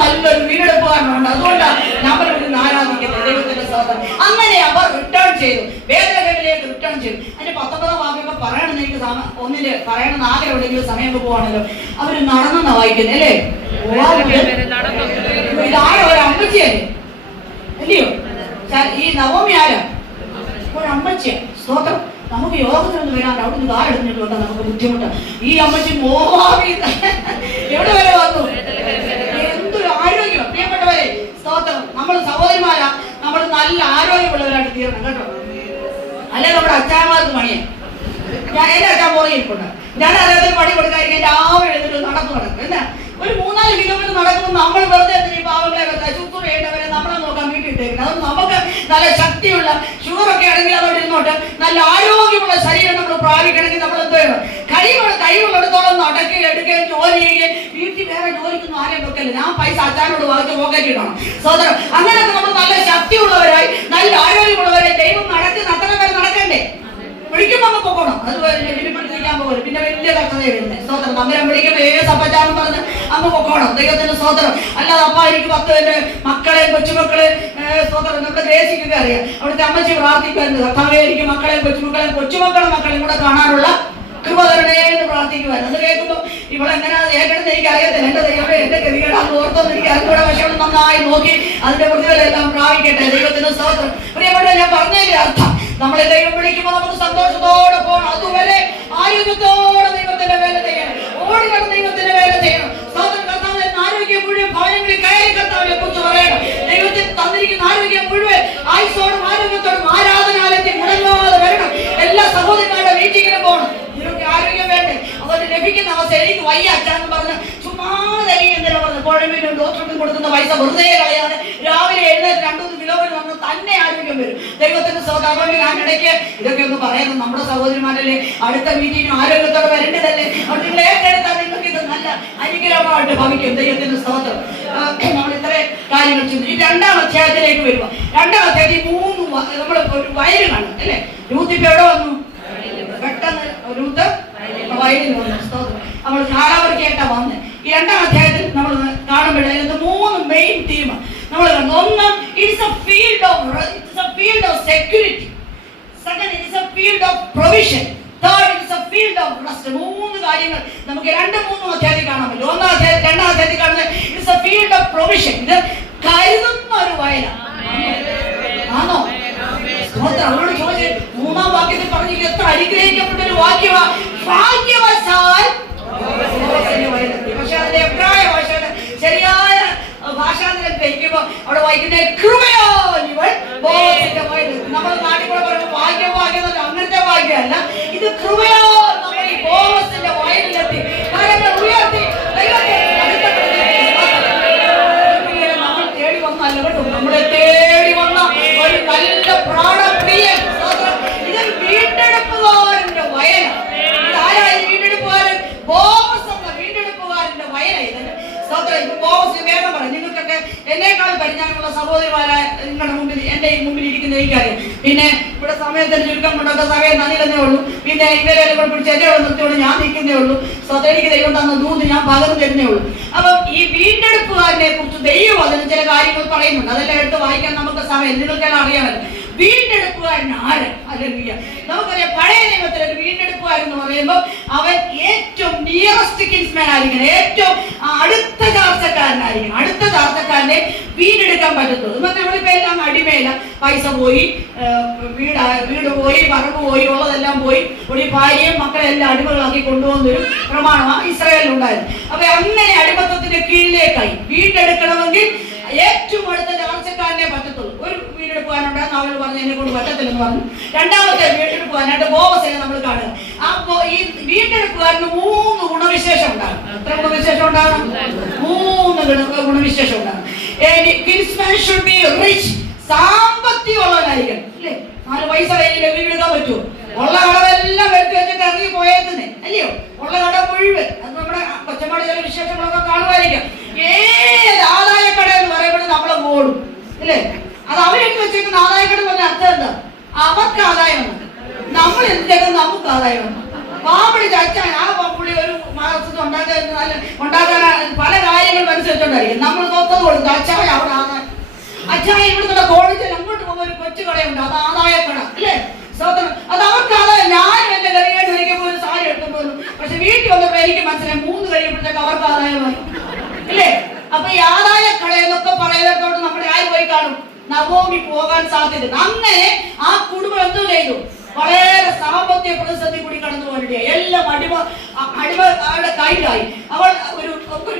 നല്ലൊരു വീണ്ടെടുക്കുവാനുണ്ട്. അതുകൊണ്ടാണ് നമ്മൾ ഇവിടുന്ന് ആരാധിക്കുന്നത് ദൈവത്തിന്റെ സ്തോത്രം. അങ്ങനെ അവർ റിട്ടേൺ ചെയ്തു, ബേത്ലഹേമിലേക്ക് റിട്ടേൺ ചെയ്തു. അതിന്റെ 19 വാക്യമൊക്കെ പറയണമെന്ന് എനിക്ക് ഒന്നില് പറയണമെന്ന് ആഗ്രഹം ഉണ്ടെങ്കിൽ സമയം പോവാണല്ലോ. അവര് നടന്നെന്നാ വായിക്കുന്നത് അല്ലേ? ഇതാരോ ഒരു അമ്മച്ചിയല്ലേ അല്ലയോ? ഈ നവമി ആരാ? ഒരു അമ്മച്ചിയ. സ്തോത്രം. നമുക്ക് യോഗത്തിനൊന്നും വരാണ്ട് അവിടുന്ന് കാലെടുത്തിട്ട് വന്നാൽ നമുക്ക് ബുദ്ധിമുട്ടാണ്. ഈ അമ്മച്ചി മോഹാവി എവിടെ വരെ വന്നു? എന്തൊരു ആരോഗ്യം. പ്രിയപ്പെട്ടവരെ, സ്തോത്രം. നമ്മൾ സഹോദരിമാരാ, നമ്മൾ നല്ല ആരോഗ്യമുള്ളവരായിട്ട് തീരണം കേട്ടോ. അല്ലെ നമ്മുടെ അച്ചാന്മാർക്ക് പണിയാണ്. എന്റെ അച്ഛൻ പുറകിരിപ്പുണ്ട്. ഞാൻ അദ്ദേഹത്തിന് പണി കൊടുക്കാതിരിക്കാൻ രാവിലെ എഴുന്നിട്ട് നടക്കും. എന്താ ഒരു 3-4 കിലോമീറ്റർ നടക്കുമ്പോൾ നമ്മൾ വെറുതെ പാവങ്ങളെ ശുക്ർ ചെയ്യേണ്ടവരെ നമ്മളെ നോക്കാൻ വീട്ടിട്ടേക്കുന്നത്. അതുകൊണ്ട് നമുക്ക് നല്ല ശക്തിയുള്ള ഷുഗറൊക്കെ ആണെങ്കിൽ അതോടെ ഇരുന്നോട്ട് നല്ല ആരോഗ്യമുള്ള ശരീരം നമ്മൾ പ്രാപിക്കണമെങ്കിൽ നമ്മൾ എന്ത് ചെയ്യണം? കഴിവുള്ളിടത്തോളം നടക്കി എടുക്കുകയും ജോലി ചെയ്യുകയും. വീട്ടിൽ വേറെ ജോലിക്കൊന്നും ആരെയും വെക്കല്ലേ. ഞാൻ പൈസ അച്ഛനോട് വാങ്ങിച്ച് പോകാറ്റിടണം സോദരം. അങ്ങനെയൊക്കെ നമ്മൾ നല്ല ശക്തിയുള്ളവരായി നല്ല ആരോഗ്യമുള്ളവരായി ദൈവം നടക്കുന്നവരെ നടക്കണ്ടേ? വിളിക്കുമ്പോൾ അങ്ങ് പോകണം. അത് വിളിപ്പിടിക്കാൻ പോകണം. പിന്നെ വലിയ കഷ്ടതയെ വരുന്നത്. സ്തോത്രം. തമ്പുരാൻ വിളിക്കുമ്പോൾ സപ്പച്ചാന്ന് പറഞ്ഞ് അങ്ങ് പൊക്കോണം. ദൈവത്തിന്റെ സ്തോത്രം. അല്ലാതെ അപ്പ എനിക്ക് 10 മക്കളെ കൊച്ചുമക്കളെ സ്തോത്രം. നമ്മുടെ ദേശിക്കൊക്കെ അറിയാം. അവിടുത്തെ അമ്മച്ചി പ്രാർത്ഥിക്കുമായിരുന്നു, കർത്താവേ എനിക്ക് മക്കളെയും കൊച്ചുമക്കളെയും കൊച്ചുമക്കളെയും കൂടെ കാണാനുള്ള കൃപ തരണേ എന്ന് പ്രാർത്ഥിക്കുവായിരുന്നു. അത് കേൾക്കുമ്പോൾ ഇവളെങ്ങനെയാ കേൾക്കണമെന്ന് എനിക്ക് അറിയത്തില്ല. എന്റെ ദൈവമേ എന്റെ ഗതികേടാന്ന് ഓർത്തൊന്നും എനിക്ക് അറിഞ്ഞൂടെ. പക്ഷെ അവൾ നന്നായി നോക്കി അതിന്റെ പ്രതിഫലമെല്ലാം പ്രാപിക്കട്ടെ. ദൈവത്തിന് സ്തോത്രം. പ്രിയപ്പെട്ട, ഞാൻ പറഞ്ഞതിന്റെ അർത്ഥം നമ്മളെ ദൈവം വിളിക്കുമ്പോൾ നമുക്ക് സന്തോഷത്തോടെ പോകണം. അതുവരെ ആരോഗ്യത്തോടെ ദൈവത്തിന്റെ വേല ചെയ്യണം. ഓടിക്കണം ദൈവത്തിന്റെ വേല ചെയ്യണം. സ്തോത്രം. കർത്താവിന്റെ ആരോഗ്യം മുഴുവൻ ഭവനങ്ങളിൽ കയറി കർത്താവിനെ കുറിച്ച് പറയണം. ദൈവത്തിൽ തന്നിരിക്കുന്ന ആരോഗ്യം മുഴുവൻ ആയുസോടും ആരോഗ്യത്തോടും ആരാധനാലയത്തിൽ മുടങ്ങാതെ വരണം. എല്ലാ സഹോദരന്മാരുടെ മീറ്റിങ്ങിനും പോകണം. ഇതിനൊക്കെ ആരോഗ്യം വേണ്ടേ? അതുകൊണ്ട് ലഭിക്കുന്ന അവസ്ഥ എനിക്ക് വയ്യ അച്ഛാന്ന് പറഞ്ഞ് ചുമ്മാതെ എന്തിനാ പറഞ്ഞു കോഴമീനും ഡോക്ടർക്കും കൊടുക്കുന്ന പൈസ വെറുതെ കളയാതെ രാവിലെ എഴുന്നേറ്റ് 2-3 കിലോമീറ്റർ വന്ന് തന്നെ ആരോഗ്യം വരും. ദൈവത്തിന്റെ സഹോദരൻ ഞാൻ ഇടയ്ക്ക് ഇതൊക്കെ ഒന്ന് പറയുന്നത് നമ്മുടെ സഹോദരിമാരല്ലേ, അടുത്ത മീറ്റിങ്ങിനും ആരോഗ്യത്തോടെ വരേണ്ടതല്ലേ. അവിടെ നിങ്ങൾ ഏറ്റെടുത്താൽ നിങ്ങൾക്ക് ഇത് നല്ല അനുഗ്രഹമായിട്ട് ഭവിക്കും. ദൈവത്തിന്റെ സ്തോത്രം. നമ്മൾ ഇത്ര കാര്യങ്ങൾ ചിന്തിച്ചു. 2-ാം അധ്യായത്തിലേക്ക് വരുമ്പോൾ 2-ാം അധ്യായത്തിൽ 3 നമ്മൾ ഒരു വയല് കാണും അല്ലേ? രൂത്ത് ഇപ്പൊ എവിടെ വന്നു? പെട്ടെന്ന് രൂത്ത് വയലിൽ വന്നു. സ്തോത്രം. നമ്മൾ കാലാവധിയായിട്ടാ വന്ന് ഈ 2-ാം അധ്യായത്തിൽ നമ്മൾ കാണുമ്പോഴേ 3 മെയിൻ തീം നമ്മൾ കണ്ടു. ഒന്ന്, it's A field of security. Second, it's A field of provision. Third, it's A field of rest. 3 കാര്യങ്ങൾ നമുക്ക് 2-3 അധ്യായത്തിൽ കാണാൻ പറ്റും. 1-ാം അധ്യായത്തിൽ 2-ാം അധ്യായത്തിൽ കാണുന്നത് it's A field of provision. ഇത് വായിക്കുന്നത് കൃപയാൽ ഇവൾ ബോവസിന്റെ വയലിൽ. നമ്മുടെ നാട്ടിൽ കൂടെ പറയുമ്പോൾ ഭാഗ്യം അങ്ങനത്തെ ഭാഗ്യമല്ല, ഇത് കൃപയാൽ നമ്മൾ ഈ ബോവസിന്റെ വയലിലെത്തി. കാര്യങ്ങൾ ഉയർത്തി ദൈവത്തെ നമ്മൾ തേടി വന്നല്ല കേട്ടോ, നമ്മളെ തേടി വന്ന ഒരു നല്ല പ്രാണപ്രിയൻ. ഇത് വീണ്ടെടുപ്പുകാരന്റെ വയൽ. ഇതാരായി വീണ്ടെടുപ്പുകാരൻ? ബോവസ് എന്ന വീണ്ടെടുപ്പുകാരന്റെ വയലായത്. ബോവസ് വേഗം പറഞ്ഞു. നിങ്ങൾക്കൊക്കെ എന്നേക്കാൾ പരിജ്ഞാനമുള്ള സഹോദരിമാരായ നിങ്ങളുടെ മുമ്പിൽ എന്റെ മുമ്പിൽ ഇരിക്കുന്ന എനിക്കറിയാം. പിന്നെ ഇവിടെ സമയത്തിന് ചുരുക്കം കൊണ്ടൊക്കെ സമയം നന്ദിതന്നേ ഉള്ളൂ. പിന്നെ ഇവരെ പിടിച്ച് എന്നെ നിർത്തിയോട് ഞാൻ നിൽക്കുന്നേ ഉള്ളൂ. എനിക്ക് ദൈവം തന്ന ദൂത് ഞാൻ പകർന്നു തരുന്നേ ഉള്ളൂ. അപ്പം ഈ വീണ്ടെടുപ്പുകാരനെ കുറിച്ച് ദൈവം അതിന് ചില കാര്യങ്ങൾ പറയുന്നുണ്ട്. അതെല്ലാം എടുത്ത് വായിക്കാൻ നമുക്ക് സമയം നിങ്ങൾക്കെല്ലാം അറിയാമല്ലോ. വീണ്ടെടുപ്പുകാരൻ ആര്? അല്ലെങ്കിൽ നമുക്കറിയാം പഴയ നിയമത്തിൽ ഒരു വീണ്ടെടുപ്പുകാരൻ എന്ന് പറയുമ്പോൾ അവൻ ഏറ്റവും നിയറസ്റ്റ് കിൻസ്മാൻ ആയിരിക്കണം, ഏറ്റവും അടുത്ത ചാർച്ചക്കാരനായിരിക്കണം. അടുത്ത ചാർച്ചക്കാരനെ വീണ്ടെടുക്കാൻ പറ്റത്തുള്ളൂ. നമ്മളിപ്പോ എല്ലാം അടിമയില്ല, പൈസ പോയി, വീട് പോയി, പറമ്പ് പോയി, ഉള്ളതെല്ലാം പോയി, ഒരു ഭാര്യയും മക്കളെല്ലാം അടിമകളാക്കി കൊണ്ടുപോകുന്നൊരു പ്രമാണമാണ് ഇസ്രായേലിലുണ്ടായത്. അപ്പൊ അങ്ങനെ അടിമത്തത്തിന്റെ കീഴിലേക്കായി വീണ്ടെടുക്കണമെങ്കിൽ ഏറ്റവും അടുത്ത ചാർച്ചക്കാരനെ പറ്റത്തുള്ളൂ. ഒരു വീണ്ടെടുപ്പുകാരനുണ്ടായിരുന്നു, അവൾ പറഞ്ഞു എന്നെ കൊണ്ട് പറ്റത്തില്ലെന്ന് പറഞ്ഞു. രണ്ടാമത്തെ വീണ്ടെടുപ്പുകാരനായിട്ട് ബോവസിനെ നമ്മൾ കാണുക. അപ്പോ ഈ വീണ്ടെടുപ്പുകാരന് 3 ഗുണവിശേഷം ഉണ്ടാകും. എത്ര ഗുണവിശേഷം ഉണ്ടാകണം? 3 ഗുണവിശേഷം ഉണ്ടാകും. കിൻസ്മാൻ ഷുഡ് ബി റിച്ച്. സാമ്പത്തികമുള്ളവനായിരിക്കണം അല്ലേ? 4 പൈസ കയ്യിൽ വീണ്ടെടുക്കാൻ പറ്റുമോ? ഉള്ള കടവെല്ലാം വെട്ടി വെച്ചിട്ട് ഇറങ്ങി പോയേക്കുന്നേ അല്ലയോ? ഉള്ള കട മുഴുവൻ. അത് നമ്മുടെ കൊച്ചമാട് ചില വിശേഷങ്ങളൊക്കെ കാണുമായിരിക്കാം. ഏത് ആദായക്കട എന്ന് പറയുമ്പോൾ നമ്മളെ ഓടും അല്ലേ? അത് അവരെടുത്ത് വെച്ചേക്കുന്ന ആദായക്കട എന്ന് പറഞ്ഞ അർത്ഥം എന്താ? അവർക്ക് ആദായമാണ്, നമ്മൾ എന്തെങ്കിലും നമുക്ക് ആദായമാണ്. പാമ്പടി അച്ഛൻ ആ പുള്ളി ഒരു മാസത്തിൽ ഉണ്ടാക്കാൻ പല കാര്യങ്ങൾ മനസ്സിലായിട്ടുണ്ടായിരിക്കും. നമ്മൾ തൊത്തത് കൊടുത്തു അച്ഛായ അവിടെ ആദായം. അച്ഛായ ഇവിടുത്തെ കോളേജിൽ അങ്ങോട്ട് പോകുന്ന ഒരു കൊച്ചു കടയുണ്ട്, അത് ആദായക്കട അല്ലേ? അത് അവർക്ക് ആദായം. ഞാനും എന്റെ കറിയായിട്ട് ഒരിക്കൽ ഒരു സാരി എടുക്കുമ്പോൾ പക്ഷെ വീട്ടിൽ വന്നപ്പോ എനിക്ക് മനസ്സിലായി 3 കഴിയുമ്പോഴത്തേക്ക് അവർക്ക് ആദായമായി അല്ലേ? അപ്പൊ ഈ ആദായ കട എന്നൊക്കെ പറയുന്നതോട് നമ്മുടെ ആര് പോയി കാണും? നവോമി പോകാൻ സാധ്യത. അങ്ങനെ ആ കുടുംബം എന്തോ ചെയ്തു? വളരെ സാമ്പത്തിക പ്രതിസന്ധി കൂടി കടന്നു പോകേണ്ടിയ എല്ലാം അടിമയുടെ കയ്യിലായി. അവൾ ഒരു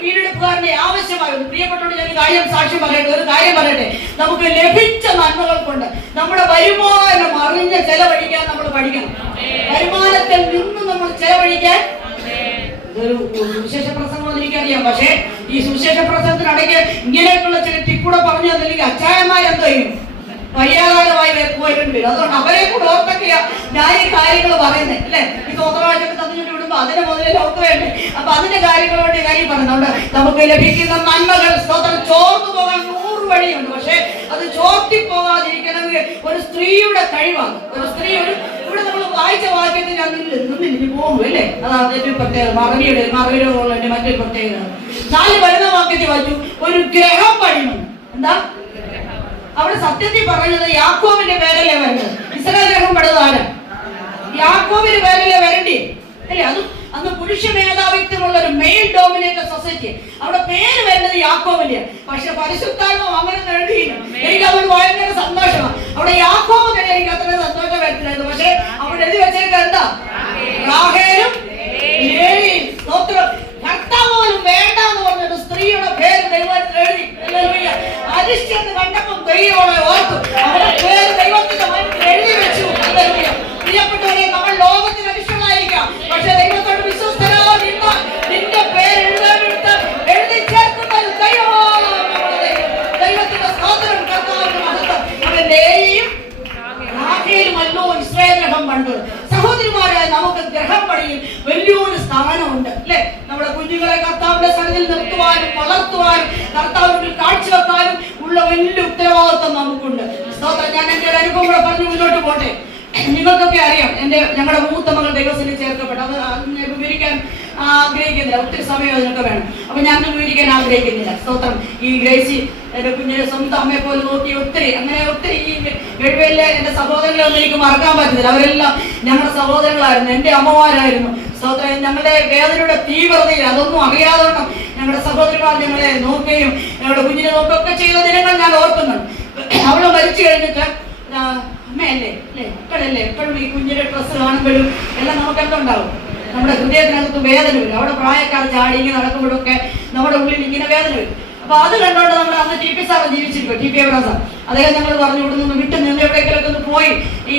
വീണ്ടെടുപ്പുകാരനെ ആവശ്യമായിരുന്നു. പ്രിയപ്പെട്ടോട് ഞാൻ കാര്യം സാക്ഷ്യം പറയട്ടെ, ഒരു കാര്യം പറയട്ടെ. നമുക്ക് ലഭിച്ച നന്മകൾ കൊണ്ട് നമ്മുടെ വരുമാനം അറിഞ്ഞ് ചെലവഴിക്കാൻ നമ്മൾ പഠിക്കണം. വരുമാനത്തിൽ നിന്ന് നമ്മൾ ചെലവഴിക്കാൻ. ഇതൊരു സുവിശേഷ പ്രസംഗം എനിക്കറിയാം, പക്ഷേ ഈ സുവിശേഷ പ്രസംഗത്തിനിടയ്ക്ക് ഇങ്ങനെയൊക്കെയുള്ള ചില ടിപ്പൂടെ പറഞ്ഞു തന്നില്ലെങ്കിൽ അച്ചായന്മാരെന്തോ ചെയ്യും? വയ്യാകാലമായി പോയിട്ടുണ്ട്. അതുകൊണ്ട് അവരെ കൂടെ ഓർത്തൊക്കെയാ ഞാൻ ഈ കാര്യങ്ങൾ പറയുന്നത് അല്ലെ? ഈ സ്വന്തമായിട്ടൊക്കെ തന്നിട്ട് വിടുമ്പോ അതിന് മുതലേ ഓർക്ക് വേണ്ടേ? അപ്പൊ അതിന്റെ കാര്യങ്ങളോട് കാര്യം പറയുന്നുണ്ട്. നമുക്ക് ലഭിക്കുന്ന നന്മകൾ സ്വതം ചോർന്നു പോകാൻ 100 വഴിയുണ്ട്. പക്ഷെ അത് ചോർത്തി പോകാതിരിക്കണമെങ്കിൽ ഒരു സ്ത്രീയുടെ കഴിവാണ്. ഒരു സ്ത്രീ ഇവിടെ നമ്മൾ വായിച്ച വാക്യത്തിൽ ഞാൻ നിന്നിട്ട് പോകും അല്ലേ? അതാണ് ഏറ്റവും പ്രത്യേകത. മറവിയുടെ മറ്റൊരു പ്രത്യേകത 4 വരുന്ന വാക്യത്തിൽ വായിച്ചു, ഒരു ഗ്രഹം പണിയുന്നു. എന്താ അവിടെ സത്യത്തിൽ പറഞ്ഞത്? യാക്കോബിന്റെ പേരല്ലേ വരുന്നത്? ഇസ്രായേൽ ഗ്രഹം പണിത് ആരാ? യാക്കോബിന്റെ പേരല്ലേ വരണ്ടേ അല്ലേ? അന്ന് പുരുഷ മേധാവിത്വമുള്ള ഒരു മെയിൽ ഡോമിനേറ്റഡ് സൊസൈറ്റി. അവിടെ പേര് വരുന്നത് യാക്കോബിന്റെ. പക്ഷെ പരിശുദ്ധാത്മ അങ്ങനെ എഴുതിയില്ല. എനിക്ക് അതുകൊണ്ട് ഭയങ്കര സന്തോഷമാണ്. അവിടെ യാക്കോബ് തന്നെ എനിക്ക് അത്ര സന്തോഷം വരുത്തില്ലായിരുന്നു. പക്ഷെ അവിടെ എഴുതി വെച്ചേക്ക എന്താ? റാഹേലും ലേവിയും. ഭർത്താവ് പോലും വേണ്ട എന്ന് പറഞ്ഞൊരു സ്ത്രീയുടെ പേര് ദൈവത്തിൽ എഴുതി. അരിഷ്ടന്ന് കണ്ടപ്പോൾ ദൈവങ്ങളെ ഓർത്തു. അവരുടെ പേര് ദൈവത്തിന്റെ മനസ്സിൽ എഴുതി വെച്ചു. പ്രിയപ്പെട്ടവരെ, നമ്മൾ ലോകത്തിൽ അരിഷ്ടമായിരിക്കാം, പക്ഷെ ദൈവത്തോട് വിശ്വസ്തരാ നിന്റെ പേര് എഴുതാനെടുത്ത് എഴുതി ചേർക്കുന്നത് ദൈവത്തിന്റെ സ്തോത്രം, കർത്താവിന്റെ മഹത്വം. അവന്റെയും ാഖയിലുമല്ലോ ഇസ്രായേൽ ഗ്രഹം പണിത്. സഹോദരിമാരായ നമുക്ക് ഗ്രഹം പണിയിൽ വലിയൊരു സ്ഥാനമുണ്ട് അല്ലെ? നമ്മുടെ കുഞ്ഞുങ്ങളെ കർത്താവിന്റെ സന്നിധിയിൽ നിർത്തുവാനും വളർത്തുവാനും കർത്താവിന് കാഴ്ചവെക്കാനും ഉള്ള വലിയ ഉത്തരവാദിത്വം നമുക്കുണ്ട്. സ്തോത്രം. ഞാൻ എന്റെ ഒരു അനുഭവം കൂടെ പറഞ്ഞു മുന്നോട്ട് പോട്ടെ. നിങ്ങൾക്കൊക്കെ അറിയാം, ഞങ്ങളുടെ മൂത്ത മകൾ ദൈവസന്നിധിയിൽ ചേർക്കപ്പെട്ടു. അത് വിവരിക്കാൻ ആഗ്രഹിക്കുന്നില്ല, ഒത്തിരി സമയം അതിനൊക്കെ വേണം. അപ്പൊ ഞാൻ വിവരിക്കാൻ ആഗ്രഹിക്കുന്നില്ല. സ്തോത്രം. ഈ ഗ്രേസി എന്റെ കുഞ്ഞിനെ സ്വന്തം അമ്മയെ പോലെ നോക്കി ഒത്തിരി ഈ ഗൾവയിലെ എന്റെ സഹോദരങ്ങളൊന്നും എനിക്ക് മറക്കാൻ പറ്റുന്നില്ല. അവരെല്ലാം ഞങ്ങളുടെ സഹോദരങ്ങളായിരുന്നു, എന്റെ അമ്മമാരായിരുന്നു. സ്തോത്രം. ഞങ്ങളുടെ വേദനയുടെ തീവ്രതയിൽ അതൊന്നും അറിയാതെ ഞങ്ങളുടെ സഹോദരന്മാർ ഞങ്ങളെ നോക്കുകയും ഞങ്ങളുടെ കുഞ്ഞിനെ നോക്കുകയൊക്കെ ചെയ്ത ദിനങ്ങൾ ഞാൻ ഓർക്കുന്നുണ്ട്. അവള് മരിച്ചു കഴിഞ്ഞിട്ട് അമ്മയല്ലേ അല്ലേ, മക്കളല്ലേ, എപ്പോഴും ഈ കുഞ്ഞിന്റെ ഡ്രസ്സ് കാണുമ്പോഴും എല്ലാം നമുക്ക് എന്തുണ്ടാവും? നമ്മുടെ ഹൃദയത്തിനകത്ത് വേദന വരും. അവിടെ പ്രായക്കാർ ചാടി ഇങ്ങനെ നടക്കുമ്പോഴൊക്കെ നമ്മുടെ ഉള്ളിൽ ഇങ്ങനെ വേദന വരും. അപ്പൊ അത് കണ്ടോണ്ട് നമ്മൾ അന്ന് ടി പി സാറ് ജീവിച്ചിരിക്കും, ടി പി എബ്രഹാം സാർ. അദ്ദേഹം ഞങ്ങൾ പറഞ്ഞു ഇവിടെ നിന്ന് വിട്ട് നിന്ന് എവിടേക്കൊക്കെ ഒന്ന് പോയി ഈ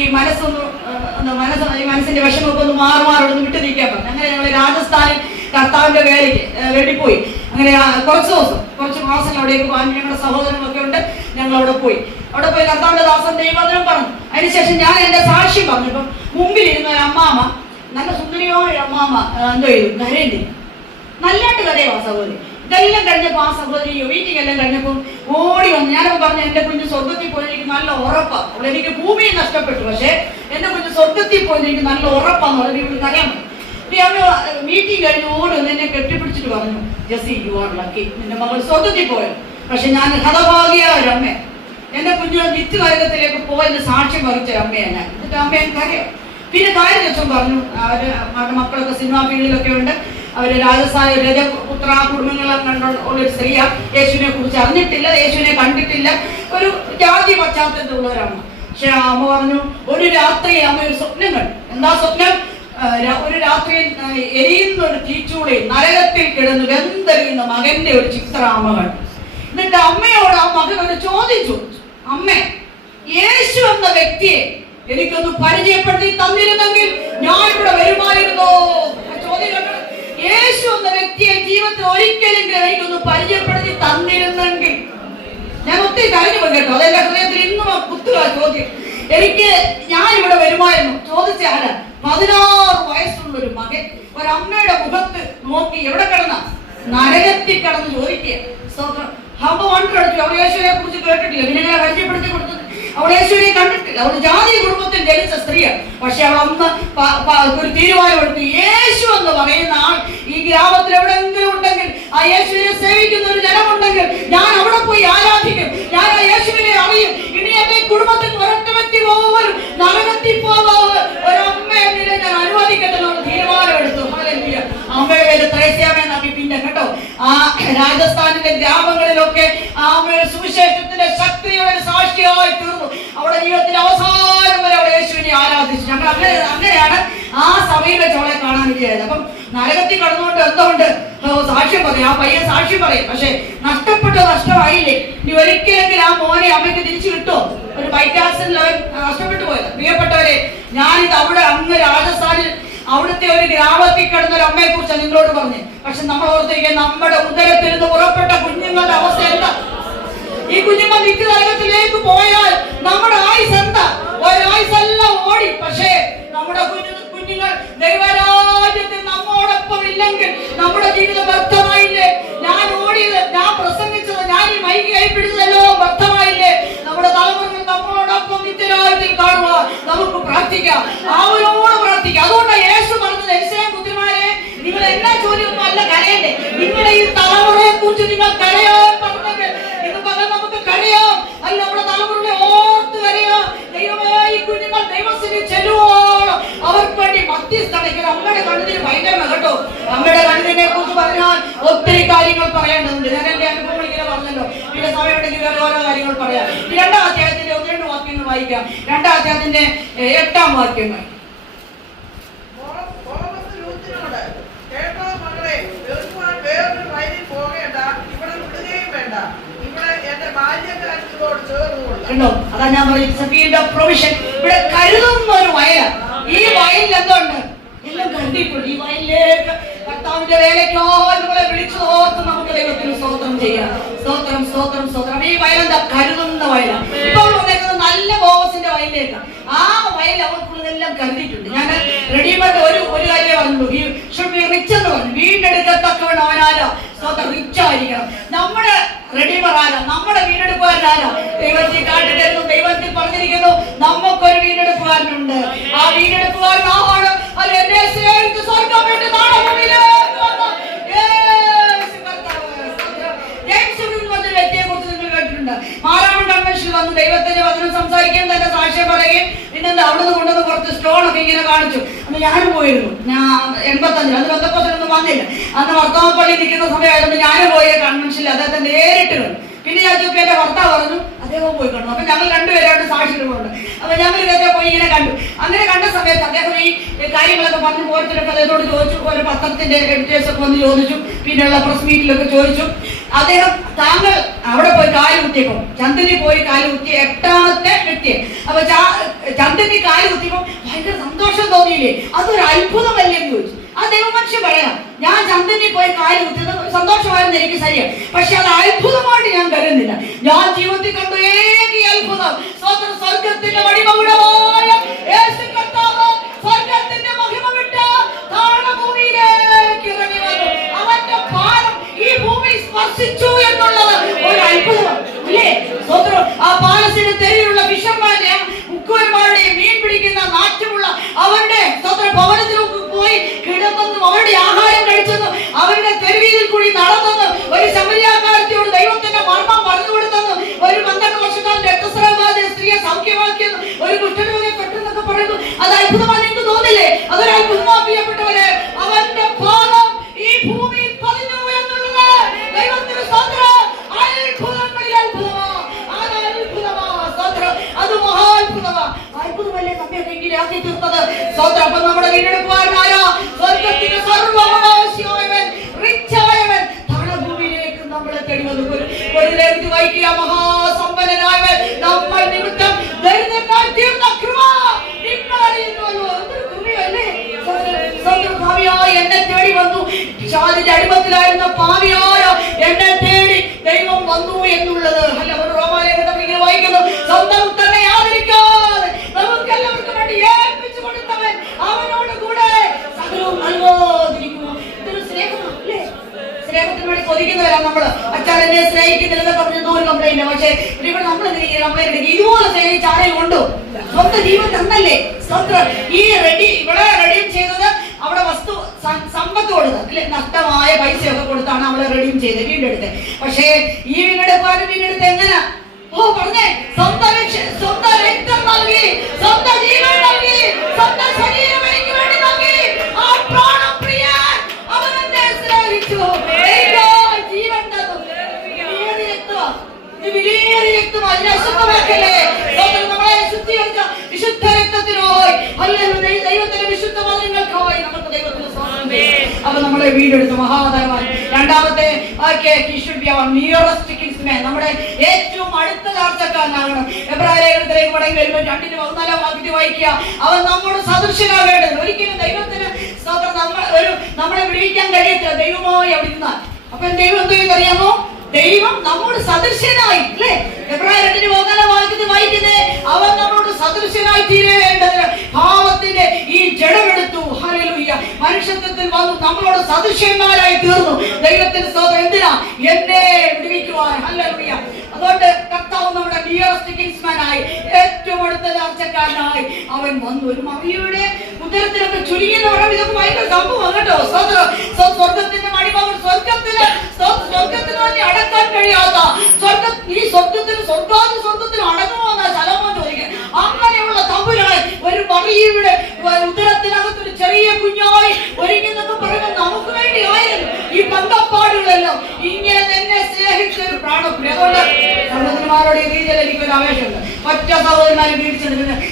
മനസ്സിന്റെ വിഷമമൊക്കെ ഒന്ന് മാറുമാറോടൊന്ന് വിട്ടു നിൽക്കാൻ പറഞ്ഞു. അങ്ങനെ ഞങ്ങൾ രാജസ്ഥാനിൽ കർത്താവിന്റെ വേണ്ടി പോയി. അങ്ങനെ കുറച്ച് മാസങ്ങൾ അവിടേക്ക് പോകാൻ ഞങ്ങളുടെ സഹോദരങ്ങളൊക്കെ ഉണ്ട്. ഞങ്ങൾ അവിടെ പോയി കർത്താവിന്റെ ദാസൻ ദൈവവചനം പറഞ്ഞു. അതിനുശേഷം ഞാൻ എന്റെ സാക്ഷ്യം പറഞ്ഞു. ഇപ്പം മുമ്പിലിരുന്ന ഒരു അമ്മാമ, നല്ല സുന്ദരിയായ അമ്മാമ എന്തോ ചെയ്തു, കരയുന്നില്ല, നല്ലതായിട്ട് കരയോ സഹോദരി. ഇതെല്ലാം കഴിഞ്ഞപ്പോ ആ സഹോദരി മീറ്റിംഗ് എല്ലാം കഴിഞ്ഞപ്പോൾ ഓടി വന്നു. ഞാനപ്പോൾ പറഞ്ഞു എന്റെ കുഞ്ഞ് സ്വർഗത്തിൽ പോയി എനിക്ക് നല്ല ഉറപ്പാണ്. അവിടെ എനിക്ക് ഭൂമിയെ നഷ്ടപ്പെട്ടു, പക്ഷെ എന്റെ കുഞ്ഞ് സ്വർഗത്തിൽ പോയി എനിക്ക് നല്ല ഉറപ്പാന്ന് പറഞ്ഞു. ഇവിടെ കരയാൻ മീറ്റിംഗ് കഴിഞ്ഞ് ഓടി വന്ന് എന്നെ കെട്ടിപ്പിടിച്ചിട്ട് പറഞ്ഞു, ജെസ്സി യു ആർ ലക്കി, നിന്റെ മകൾ സ്വർഗത്തിൽ പോയോ. പക്ഷെ ഞാൻ ഹതഭാഗിയ ഒരു അമ്മ, എന്റെ കുഞ്ഞുങ്ങൾ നിത്യനരകത്തിലേക്ക് പോയെന്ന് സാക്ഷ്യം വഹിച്ച അമ്മയാണ് ഞാൻ. എന്നിട്ട് അമ്മയെ കരയോ. പിന്നെ കാര്യം വെച്ചും പറഞ്ഞു, അവരുടെ മക്കളൊക്കെ സിനിമാ ഫീൽഡിലൊക്കെ ഉണ്ട്. അവര് രാജസ്ഥാന രജപുത്ര കുടുംബങ്ങളെ കണ്ടുള്ളൊരു സ്ത്രീയാ. യേശുവിനെ കുറിച്ച് അറിഞ്ഞിട്ടില്ല, യേശുവിനെ കണ്ടിട്ടില്ല, ഒരു ജാതി പശ്ചാത്തലത്തിലുള്ള ഒരമ്മ. പക്ഷെ അമ്മ പറഞ്ഞു, ഒരു രാത്രി അമ്മ ഒരു സ്വപ്നം കണ്ടു. എന്താ സ്വപ്നം? ഒരു രാത്രിയിൽ എരിയുന്ന ഒരു തീച്ചൂളി നരകത്തിൽ കിടന്ന് വെന്തെറിയുന്ന മകന്റെ ഒരു ചിത്രം അമ്മ കണ്ടു. എന്നിട്ട് അമ്മയോട് ആ മകനോട് ചോദിച്ചു, അമ്മേ, യേശു എന്ന വ്യക്തിയെ എനിക്കൊന്ന് പരിചയപ്പെടുത്തി തന്നിരുന്നെങ്കിൽ ഞാൻ ഇവിടെ വരുമായിരുന്നോ? ചോദ്യം, യേശു എന്ന വ്യക്തിയെ ജീവിതത്തിൽ ഒരിക്കലെങ്കിലും എനിക്കൊന്ന് പരിചയപ്പെടുത്തി തന്നിരുന്നെങ്കിൽ. ഞാൻ ഒത്തിരി കരഞ്ഞു പോയി കേട്ടോ. അതെന്റെ ഹൃദയത്തിൽ ഇന്നും കുത്തുക ചോദ്യം. ഞാൻ ഇവിടെ വരുമായിരുന്നു. ചോദിച്ച ആരാ? 16 വയസ്സുള്ള ഒരു മകൻ ഒരമ്മയുടെ മുഖത്ത് നോക്കി എവിടെ കിടന്ന? നരകത്തിൽ കിടന്ന് ചോദിക്കുക. ഹബ വണ്ടടിച്ചു. അവൾ യേശുവിനെ കുറിച്ച് കേട്ടിട്ടില്ല, പിന്നെ ഞാൻ പരിചയപ്പെടുത്തി കൊടുത്തത്. അവൾ യേശുവിനെ കണ്ടിട്ടില്ല. അവൾ ജാതി കുടുംബത്തിൽ ജനിച്ച സ്ത്രീയാണ്. പക്ഷെ അവൾ അന്ന് ഒരു തീരുമാനമെടുത്തു, യേശു എന്ന് പറയുന്ന ആൾ ഈ ഗ്രാമത്തിൽ എവിടെയെങ്കിലും ഉണ്ടെങ്കിൽ, ആ യേശുവിനെ സേവിക്കുന്ന ഒരു ജനമുണ്ടെങ്കിൽ ഞാൻ അവിടെ പോയി ആരാധിക്കും, ഞാൻ ആ യേശുവിനെ അറിയും. ഇനി എന്റെ കുടുംബത്തിൽ ഒരൊറ്റ വ്യക്തി പോലും നരകത്തിൽ പോകാതെ ഒരമ്മ എന്നിലെ ഞാൻ അനുവദിക്കട്ടെ എന്നുള്ള തീരുമാനമെടുത്തു. അമ്മയുടെ പേര് ത്രേസ്യാമെന്നാക്കി പിന്നെ കേട്ടോ. ആ രാജസ്ഥാനിന്റെ ഗ്രാമങ്ങളിലൊക്കെ ആ അമ്മയുടെ സുവിശേഷത്തിന്റെ ശക്തിയുടെ സാക്ഷിയായി തീർന്നു. അവിടെ ജീവിതത്തിന്റെ അവസാനം വരെ അവിടെ യേശുവിനെ ആരാധിച്ചു. ഞങ്ങൾ അങ്ങനെയാണ് ആ സഭയിൽ വെച്ച് അവളെ കാണാൻ വിചാരിച്ചത്. അപ്പം നരകത്തിൽ കടന്നുകൊണ്ട് എന്തുകൊണ്ട് സാക്ഷ്യം പറയും, ആ പയ്യൻ സാക്ഷ്യം പറയും. പക്ഷെ നഷ്ടമായില്ലേ? ഇനി ഒരിക്കലെങ്കിലും ആ മോനെ അമ്മയ്ക്ക് തിരിച്ചു കിട്ടുമോ? ഒരു ബൈക്ക് ആക്സിഡന്റിൽ അവൻ നഷ്ടപ്പെട്ടു പോയത്. പ്രിയപ്പെട്ടവരെ, ഞാനിത് അവിടെ അങ്ങ് രാജസ്ഥാനിൽ അവിടുത്തെ ഒരു ഗ്രാമത്തിൽ കിടന്ന ഒരു അമ്മയെ കുറിച്ച് നിങ്ങളോട് പറഞ്ഞു. പക്ഷെ നമ്മൾ ഓർത്തിരിക്കുക, നമ്മുടെ ഉദരത്തിൽ നിന്ന് പുറപ്പെട്ട കുഞ്ഞുങ്ങളുടെ അവസ്ഥ എന്താ? ഈ കുഞ്ഞുങ്ങൾ നിത്യനരകത്തിലേക്ക് പോയാൽ നമ്മുടെ ആയുസ് എന്താ? ഒരായുസെല്ലാം ഓടി. പക്ഷേ നമ്മുടെ കുഞ്ഞുങ്ങൾ ദൈവരാജ്യത്തിൽ നമ്മോടൊപ്പം ഇല്ലെങ്കിൽ നമ്മുടെ ജീവിതം വ്യർത്ഥമായില്ലേ? ഞാൻ ഓടിയത്, ഞാൻ പ്രസംഗിച്ചത്, ഞാൻ ഈ മൈക്ക് കൈപ്പിടിച്ചതെല്ലോ വ്യർത്ഥമായില്ലേ? നമ്മുടെ തലമുറകൾ നമ്മളോടൊപ്പം നിത്യരാജ്യത്തിൽ കാണുക. നമുക്ക് പ്രാർത്ഥിക്കാം, അവരോട് പ്രാർത്ഥിക്കാം. അതുകൊണ്ട് യേശു പറഞ്ഞത്, യെരൂശലേം പുത്രിമാരെ, നിങ്ങൾ എല്ലാ ചോദ്യമൊന്നും അല്ല കരയണ്ടേ, നിങ്ങളുടെ ഈ തലമുറയെ കുറിച്ച് നിങ്ങൾ കരയാൻ പറഞ്ഞത്. ഇത് പകരം നമുക്ക് കരയാം, അല്ല നമ്മുടെ തലമുറയെ ഓർത്ത് കരയാം. ദൈവമേ, ഈ കുഞ്ഞുങ്ങൾ ദൈവത്തിന് ചെല്ലുവോളം അവർക്ക് വേണ്ടി മധ്യസ്ഥണിക്കണം. അമ്മയുടെ കണ്ണിന് ഭയങ്കരമാണ് കേട്ടോ. അമ്മയുടെ കണ്ണിനെ കുറിച്ച് പറഞ്ഞാൽ ഒത്തിരി കാര്യങ്ങൾ പറയേണ്ടതുണ്ട്. ഞാൻ എന്റെ അനുഭവങ്ങൾ ഇങ്ങനെ പറഞ്ഞല്ലോ. പിന്നെ സമയമുണ്ടെങ്കിൽ വേറെ ഓരോ കാര്യങ്ങൾ പറയാം. 2-ാം അധ്യായത്തിന്റെ 1-2 വാക്യങ്ങൾ വായിക്കാം. 2-ാം അധ്യായത്തിന്റെ 8-ാം വാക്യങ്ങൾ. കണ്ടോ, അതാ ഞാൻ പറയുന്നത്, ഇവിടെ കരുതുന്ന ഒരു വയല. ഈ വയലിൽ എന്തുണ്ട്? എല്ലാം കരുതിയിട്ടുണ്ട്. ഈ വയലിലേക്ക് കർത്താവിന്റെ വേലയ്ക്കോ നിങ്ങളെ വിളിച്ചു ഓർത്ത് നമുക്ക് ദൈവത്തിന് സ്തോത്രം ചെയ്യാം. സ്തോത്രം, സ്തോത്രം, സ്തോത്രം. ഈ വയലെന്താ? കരുതുന്ന വയല. ഇപ്പോൾ വന്നേക്കുന്നത് നല്ല ബോസിന്റെ വയലിലേക്ക്. ആ വയൽ അവർക്കുള്ളതെല്ലാം കരുതിയിട്ടുണ്ട്. ഞാൻ റെഡിമെയ്ഡ് ഒരു കാര്യം പറഞ്ഞു, ഈ ഷുഡ് ബി റിച്ച് എന്ന് പറഞ്ഞു. വീണ്ടെടുക്കത്തക്കവണ്ണം അവനാരോ സ്തോത്രം റിച്ച് ആയിരിക്കണം. നമ്മുടെ റെഡിമർ ആരാ? നമ്മുടെ വീണ്ടെടുപ്പുകാരനാരാ? ദൈവത്തിൽ കാട്ടിട്ടു. ദൈവത്തിൽ പറഞ്ഞിരിക്കുന്നു, നമുക്കൊരു വീണ്ടെടുപ്പുകാരനുണ്ട്. ആ വീണ്ടെടുപ്പുകാരൻ ആവാണ്. അത് എന്നെ സ്നേഹിച്ച് സ്വർഗ്ഗം വിട്ട് താഴെഭൂമിയിലേക്ക് വന്ന വ്യക്തിയെ കുറിച്ച് നിങ്ങൾ കേട്ടിട്ടുണ്ട്. മാറാമൺ കൺവെൻഷനിൽ വന്ന് ദൈവത്തിന്റെ വചനം സംസാരിക്കുകയും തന്റെ സാക്ഷ്യം പറയുകയും പിന്നെന്താ അവിടുന്ന് കൊണ്ടുവന്ന് കുറച്ച് സ്റ്റോണൊക്കെ ഇങ്ങനെ കാണിച്ചു. അന്ന് ഞാനും പോയിരുന്നു. ഞാൻ 85 അന്ന് ബന്ധപ്പെട്ടൊന്നും വന്നില്ല. അന്ന് വർത്തമാനപ്പള്ളി നിൽക്കുന്ന സമയമായതുകൊണ്ട് ഞാനും പോയ കൺവെൻഷനിൽ അദ്ദേഹത്തെ നേരിട്ട് കണ്ടു. പിന്നെ ഞാൻ ചോദിച്ചു, എന്റെ ഭർത്താവ് പറഞ്ഞു അദ്ദേഹം പോയി കണ്ടു. അപ്പൊ ഞങ്ങൾ രണ്ടുപേരായിട്ട് സാക്ഷികളുണ്ട്. അപ്പൊ ഞങ്ങൾ ഇതൊക്കെ പോയി ഇങ്ങനെ കണ്ടു. അങ്ങനെ കണ്ട സമയത്ത് അദ്ദേഹം ഈ കാര്യങ്ങളൊക്കെ പറഞ്ഞു ഓരോരുത്തരൊക്കെ അദ്ദേഹത്തോട് ചോദിച്ചു. ഓരോ പത്രത്തിന്റെ എഡിറ്റേഴ്സ് ഒക്കെ വന്ന് ചോദിച്ചു, പിന്നെയുള്ള പ്രസ് മീറ്റിലൊക്കെ ചോദിച്ചു. അദ്ദേഹം താങ്കൾ അവിടെ പോയി കാല് കുത്തിയപ്പോ, ചന്ദ്രനിൽ പോയി കാല് കുത്തിയ 8ാമത്തെ വ്യക്തി. അപ്പൊ ചന്ദ്രനിൽ കാല് കുത്തിയപ്പോ ഭയങ്കര സന്തോഷം തോന്നിയില്ലേ? അതൊരു അത്ഭുതമല്ലേ എന്ന് ചോദിച്ചു. ആ ദൈവമനുഷ്യൻ പറയാം, ഞാൻ ചന്ദ്രനിൽ പോയി കാല് കുത്തിയത് സന്തോഷമായിരുന്നു, എനിക്ക് ശരിയാണ്, പക്ഷെ അത് അത്ഭുതമായിട്ട് ഞാൻ കരുതുന്നില്ല. ഞാൻ ജീവിതത്തിൽ കണ്ടു ഏക അത്ഭുതം സ്വർഗത്തിന്റെ വടിമകുടമായ യേശു കർത്താവ് സ്വർഗത്തിന്റെ മഹിമ വിട്ട് താണഭൂമിയിലേക്ക് ഇറങ്ങി വന്നു. അവന്റെ പാദം ഈ ഭൂമി സ്പർശിച്ചു എന്നുള്ളത് ഒരു അത്ഭുതമാണ് അല്ലേ? സ്വന്തം ആ പാലസിന് തെരുവിലുള്ള ഫിഷർമാരുടെയും മുക്കുവന്മാരുടെയും മീൻ പിടിക്കുന്ന നാറ്റുമുള്ള അവരുടെ സ്വന്തം ഭവനത്തിലേക്ക് പോയി കിടന്നു, അവരുടെ ആഹാരം കഴിച്ചെന്നു, അവരുടെ തെരുവീതിൽ കൂടി നടന്നു, ഒരു ശമരിയാക്കാരത്തിയോട് ദൈവത്തിന്റെ മർമ്മം പറഞ്ഞു കൊടുത്തെന്നു, ഒരു 12 വർഷക്കാലം രക്തസ്രാവബാധിത സ്ത്രീയെ സൗഖ്യമാക്കിയെന്നു, ഒരു കുഷ്ഠരോഗിയെ പെട്ടെന്നൊക്കെ പറയുന്നു. അത് അത്ഭുതമായി നിങ്ങൾക്ക് തോന്നില്ലേ? അതൊരു അത്ഭുതമാ പ്രിയപ്പെട്ടവരെ. അവന്റെ പാദം ഈ ഭൂമിയിൽ പതിഞ്ഞു എന്നുള്ളത് ദൈവത്തിന് സ്തോത്രം. അത്ഭുതങ്ങളിൽ അത്ഭുതമാ, അത് അത്ഭുതമാ, സ്തോത്രം. അത് മഹാത്ഭുതമാ. അത്ഭുതമല്ലേ നമ്മയൊക്കെ ഇങ്ങനെ ആക്കി തീർത്തത്, സ്തോത്രം. അപ്പൊ നമ്മുടെ വീണ്ടെടുക്കുവാനായ സ്വർഗത്തിന്റെ സർവ്വമനാവശ്യമായവൻ, റിച്ചായവൻ താണഭൂമിയിലേക്ക് നമ്മളെ തേടി വന്നു. ഒരു ലേഖനത്തിൽ വായിക്കുക, മഹാസമ്പന്നനായവൻ നമ്മൾ നിമിത്തം ദരിദ്രനായി തീർന്ന കൃപ നിങ്ങൾ അറിയുന്നുവല്ലോ. എന്തൊരു കൃപയല്ലേ! പാവിയായ എന്നെ തേടി വന്നു. ഷാദിന്റെ അടിമത്തിലായിരുന്ന പാവിയായ എന്നെ തേടി ദൈവം വന്നു എന്നുള്ളത് അല്ല. ഒരു റോമാലേഖനം ഇങ്ങനെ വായിക്കുന്നു, സ്വന്തം തന്നെ ആദരിക്കാതെ നമുക്ക് എല്ലാവർക്കും വേണ്ടി ഏൽപ്പിച്ചു കൊടുത്തവൻ അവനോട് കൂടെ സകലവും നൽകാതിരിക്കുമോ? ഇതൊരു സ്നേഹമാണ് അല്ലേ? സ്നേഹത്തിന് വേണ്ടി കൊതിക്കുന്നവരാണ് നമ്മള്. അച്ഛൻ എന്നെ സ്നേഹിക്കുന്നില്ലെന്ന് പറഞ്ഞത് ഒരു കംപ്ലൈന്റ്. പക്ഷെ ഇവിടെ നമ്മൾ കംപ്ലൈന്റ് ഇതുപോലെ സ്നേഹിച്ച ആരെയും ഉണ്ടോ? സ്വന്തം ജീവൻ തന്നല്ലേ സ്വന്തം. ഈ ഇവിടെ റെഡീം ചെയ്തത് അവിടെ വസ്തു സമ്പത്ത് കൊടുത്തത് അല്ലെ, നഷ്ടമായ പൈസയൊക്കെ കൊടുത്താണ് അവളെ റെഡീം ചെയ്തത്, വീണ്ടെടുത്ത്. പക്ഷേ ഈ വീണ്ടെടുപ്പാനും വീണ്ടെടുത്ത് എങ്ങനെ? ഓ പറഞ്ഞേ, സ്വന്തം രക്തം നൽകി, സ്വന്തം ജീവൻ നൽകി, സ്വന്തം ശരീരം എനിക്ക് വേണ്ടി നൽകി. ആ പ്രാണപ്രിയൻ അവൻ എന്നെ സ്നേഹിച്ചു, ജീവൻ തന്നു. വിലയേറിയ രക്തം അതിനെ അശുദ്ധമാക്കല്ലേ? നമ്മളെ ശുദ്ധീകരിച്ച വിശുദ്ധ രക്തത്തിനായി ദൈവത്തിന്റെ വിശുദ്ധ മതങ്ങൾക്കായി നമുക്ക് ദൈവത്തിന് സ്വാതന്ത്ര്യം. അപ്പൊ നമ്മളെ വീടെടുത്ത് മഹാതരമായി. രണ്ടാമത്തെ നമ്മുടെ ഏറ്റവും അടുത്ത ചാർച്ചക്കാരനാകണം. എബ്രായലേഖനത്തിലേക്ക് മടങ്ങി വരുമ്പോൾ 2:14 വാക്യത്തിൽ വായിക്കുക, അവൻ നമ്മോട് സദൃശനാകേണ്ടത്. ഒരിക്കലും ദൈവത്തിന് നമ്മളെ വിടുവിക്കാൻ കഴിയത്തില്ല, ദൈവമായി അവിടെ ഇരുന്നാൽ. അപ്പൊ ദൈവം എന്ത് ചെയ്യുന്നറിയാമോ? ദൈവം നമ്മോട് സദൃശ്യനായി അല്ലേ? എബ്രായർ 2:14 വാക്യത്തിൽ വായിക്കുന്നത്, അവൻ നമ്മോട് സദൃശ്യനായി തീരേണ്ടതിന് പാപത്തിന്റെ ഈ ജഡമെടുത്തു. ഹല്ലേലൂയ. മനുഷ്യത്വത്തിൽ വന്നു നമ്മളോട് സദൃശ്യന്മാരായി തീർന്നു. ദൈവത്തിന്റെ സ്തോത്രം. എന്തിനാ? എന്നെ വിടുവിക്കുവാൻ. ഹല്ലേലൂയ. അതുകൊണ്ട് കർത്താവ് നമ്മുടെ നിയറസ്റ്റ് കിൻസ്മാൻ ആയി, ഏറ്റവും അടുത്ത ചർച്ചക്കാരനായി അവൻ വന്നു. ഒരു മറിയുടെ ഉദരത്തിലൊക്കെ ചുരുങ്ങിയെന്ന് പറയുമ്പോൾ ഇതൊക്കെ ഭയങ്കര സംഭവം കേട്ടോ. സ്വർഗത്തിന്റെ മണിമകൾ, സ്വർഗത്തിന് തന്നെ അടക്കാൻ കഴിയാത്ത ഈ സ്വർഗത്തിന് അടങ്ങുവാന്ന ശലോമോൻ ചോദിക്കുക. അങ്ങനെയുള്ള തമ്പുരാൻ ഒരു മറിയുടെ ഉദരത്തിനകത്തൊരു ചെറിയ കുഞ്ഞായി ഒരുങ്ങുന്നൊക്കെ പറയുമ്പോൾ നമുക്ക് വേണ്ടി ആയിരുന്നു. ഈ പന്തപ്പാടുകളെല്ലാം ഇങ്ങനെ എന്നെ സ്നേഹിച്ച ഒരു പ്രാണപ്രിയ. അതുകൊണ്ട് സഹോദരന്മാരോട് ഈ രീതിയിൽ എനിക്കൊരു ആവേശമുണ്ട്. ഒറ്റ സഹോദരന്മാരെ വീടിച്ചെടുക്കുന്നത്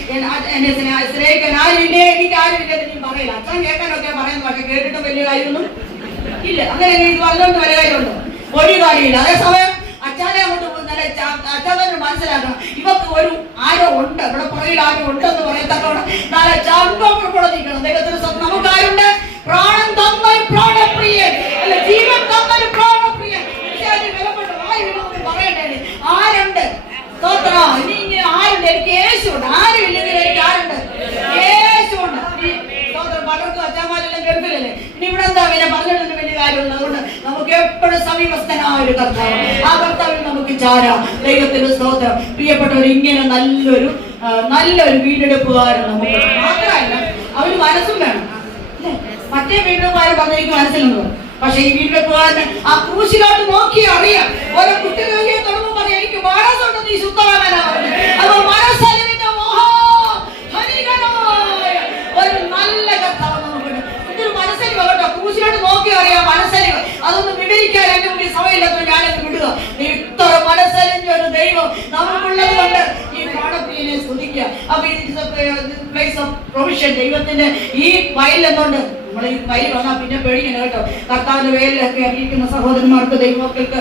എന്നെ സ്നേഹിക്കാൻ ആരുമില്ലേ, എനിക്ക് ആരുമില്ലെന്ന് നീ പറയില്ല. അച്ഛൻ കേൾക്കാനൊക്കെ പറയുന്നു, പക്ഷെ കേട്ടിട്ടും വലിയ കാര്യമൊന്നും ഇല്ല. അങ്ങനെ പറഞ്ഞുകൊണ്ട് വലിയ കാര്യമുണ്ടോ? ഒരു കാര്യമില്ല. അതേസമയം അച്ഛനെ അങ്ങോട്ട് അച്ഛനെ മനസ്സിലാക്കണം, ഇവർക്ക് ഒരു ആരോ ഉണ്ട്, ഇവിടെ പുറകിൽ ആരോ ഉണ്ടെന്ന് പറയത്തക്കോണം നല്ല ചാമ്പൂടെ നിൽക്കണം. ദൈവത്തിന് നമുക്കാരുണ്ട്? പ്രാണൻ തന്ന പ്രാണപ്രിയൻ അല്ല, ജീവൻ തന്ന പ്രാണപ്രിയൻ. വിലപ്പെട്ട വായു പറയണ്ടേ? ആരുണ്ട്? സ്തോത്രം. ഇനി ഇങ്ങനെ ആരുണ്ട്? എനിക്ക് യേശുണ്ട്. ആരും ഇല്ലെങ്കിൽ എനിക്ക് ആരുണ്ട്? യേശുണ്ട്. സ്തോത്രം. പലർക്കും അച്ഛന്മാരെല്ലാം ഗൾഫിലല്ലേ, ഇനി ഇവിടെ എന്താ പിന്നെ പറഞ്ഞിട്ടൊന്നും വലിയ കാര്യമുണ്ട്. അതുകൊണ്ട് നമുക്ക് എപ്പോഴും സമീപസ്ഥനായ ഒരു കർത്താവ്, ആ കർത്താവിൽ നമുക്ക് ചാരാം. ദൈവത്തിന്റെ സ്തോത്രം. പ്രിയപ്പെട്ടവർ, ഇങ്ങനെ നല്ലൊരു വീടെടുപ്പുകാരൻ നമുക്ക് മാത്രമല്ല, അവന് മനസ്സും വേണം അല്ലേ? മറ്റേ വീടെടുപ്പുകാരൻ പറഞ്ഞെനിക്ക് മനസ്സിലുണ്ടോ? പക്ഷെ ഈ വീടെടുപ്പുകാരന് ആ ക്രൂശിലോട്ട് നോക്കി അറിയാം. ഓരോ കുട്ടികളെ തുടങ്ങുമ്പോൾ പറയാം, എനിക്ക് മനസ്സുണ്ട്, നീ ശുദ്ധമാകാനാ പറഞ്ഞു. അപ്പൊ മനസ്സലിവിന്റെ ഒരു നല്ല കർത്താവ് നമുക്കുണ്ട്. ഇതൊരു മനസ്സലിവ് കേട്ടോ. ക്രൂശിലോട്ട് നോക്കി അറിയാം മനസ്സലിവ്. അതൊന്നും വിവരിക്കാൻ എന്റെ മുന്നിൽ സമയമില്ലാത്ത ഞാനൊക്കെ വിടുക. ഇത്ര മനസ്സലിഞ്ഞ ഒരു ദൈവം നമുക്കുള്ളത് കൊണ്ട് ഈ പ്രാണപ്രിയനെ സ്തുതിക്കുക. അപ്പൊ പ്ലേസ് ഓഫ് പ്രൊവിഷൻ. ദൈവത്തിന്റെ ഈ വയൽ എന്നുണ്ട് നമ്മൾ ഈ വയൽ വന്നാൽ പിന്നെ പേടിക്കണം കേട്ടോ. കർത്താവിന്റെ വേലിലൊക്കെ ഇരിക്കുന്ന സഹോദരന്മാർക്ക്, ദൈവമക്കൾക്ക്,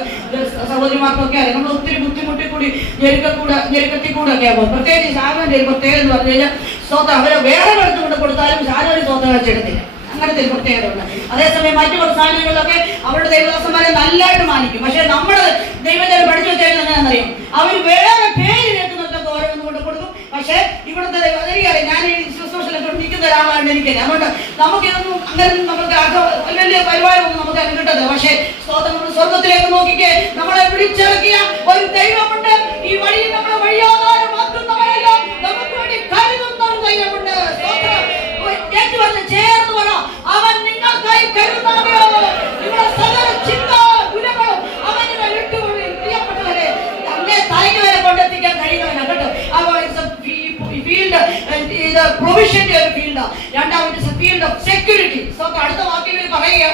സഹോദരിമാർക്കൊക്കെ അറിയാം. നമ്മൾ ഒത്തിരി ബുദ്ധിമുട്ടി കൂടി ഞെരുക്കത്തിൽ കൂടെ ഒക്കെ ആകും. പ്രത്യേകിച്ച് ശാലോന്റെ ഒരു പ്രത്യേകത എന്ന് പറഞ്ഞു കഴിഞ്ഞാൽ സ്വന്തം അവരെ വേറെ എടുത്തുകൊണ്ട് കൊടുത്താലും ശാലോന് സ്വന്തം വെച്ചെടുത്തില്ല. അങ്ങനത്തെ ഒരു പ്രത്യേകത ഉണ്ട്. അതേസമയം മറ്റു സ്ഥാനങ്ങളിലൊക്കെ അവരുടെ ദൈവദാസന്മാരെ നല്ലതായിട്ട് മാനിക്കും. പക്ഷെ നമ്മുടെ ദൈവത്തെ പഠിച്ചു വെച്ചാൽ എന്താണെന്നറിയാം, അവർ വേറെ പേര് കേൾക്കുന്നിടത്തൊക്കെ ഓരോന്നും കൊണ്ട് കൊടുക്കും. പക്ഷെ ഇവിടുത്തെ എനിക്കറിയാം, ഞാൻ ഈ ശുശ്രൂഷയിലൊക്കെ നിൽക്കുന്ന ഒരാളാണ്. എനിക്കറിയാം. അതുകൊണ്ട് നമുക്കിതൊന്നും അങ്ങനെ നമുക്ക് വലിയ പരിപാടിയൊന്നും നമുക്ക് അങ്ങനെ കിട്ടത്തില്ല. പക്ഷേ നമ്മൾ സ്വർഗത്തിലേക്ക് നോക്കിക്കേ, നമ്മളെ പിടിച്ചിറക്കിയ ഒരു ദൈവമുണ്ട്. ഈ വഴി നമ്മളെ വഴിയാകാരമാക്കുന്നവരല്ലോ, നമുക്ക് വേണ്ടി കരുതുന്ന ഒരു ദൈവമുണ്ട്. ചേർന്ന് പറ, അവൻ നിങ്ങൾക്കായി കരുതാതെയോ. നിങ്ങളുടെ സകല ചിന്ത ഗുണങ്ങളും അവന് വിട്ടുകൊള്ളി. പ്രിയപ്പെട്ടവരെ, അങ്ങേ തലയ്ക്ക് വരെ കൊണ്ടെത്തിക്കാൻ കഴിയുന്നവനാണ് കേട്ടോ. പ്രൊവിഷന്റെ ഒരു ഫീൽഡ്. രണ്ടാമത്തെ ഫീൽഡ് ഓഫ് സെക്യൂരിറ്റി. സോ അടുത്ത വാക്കിൽ പറയുക,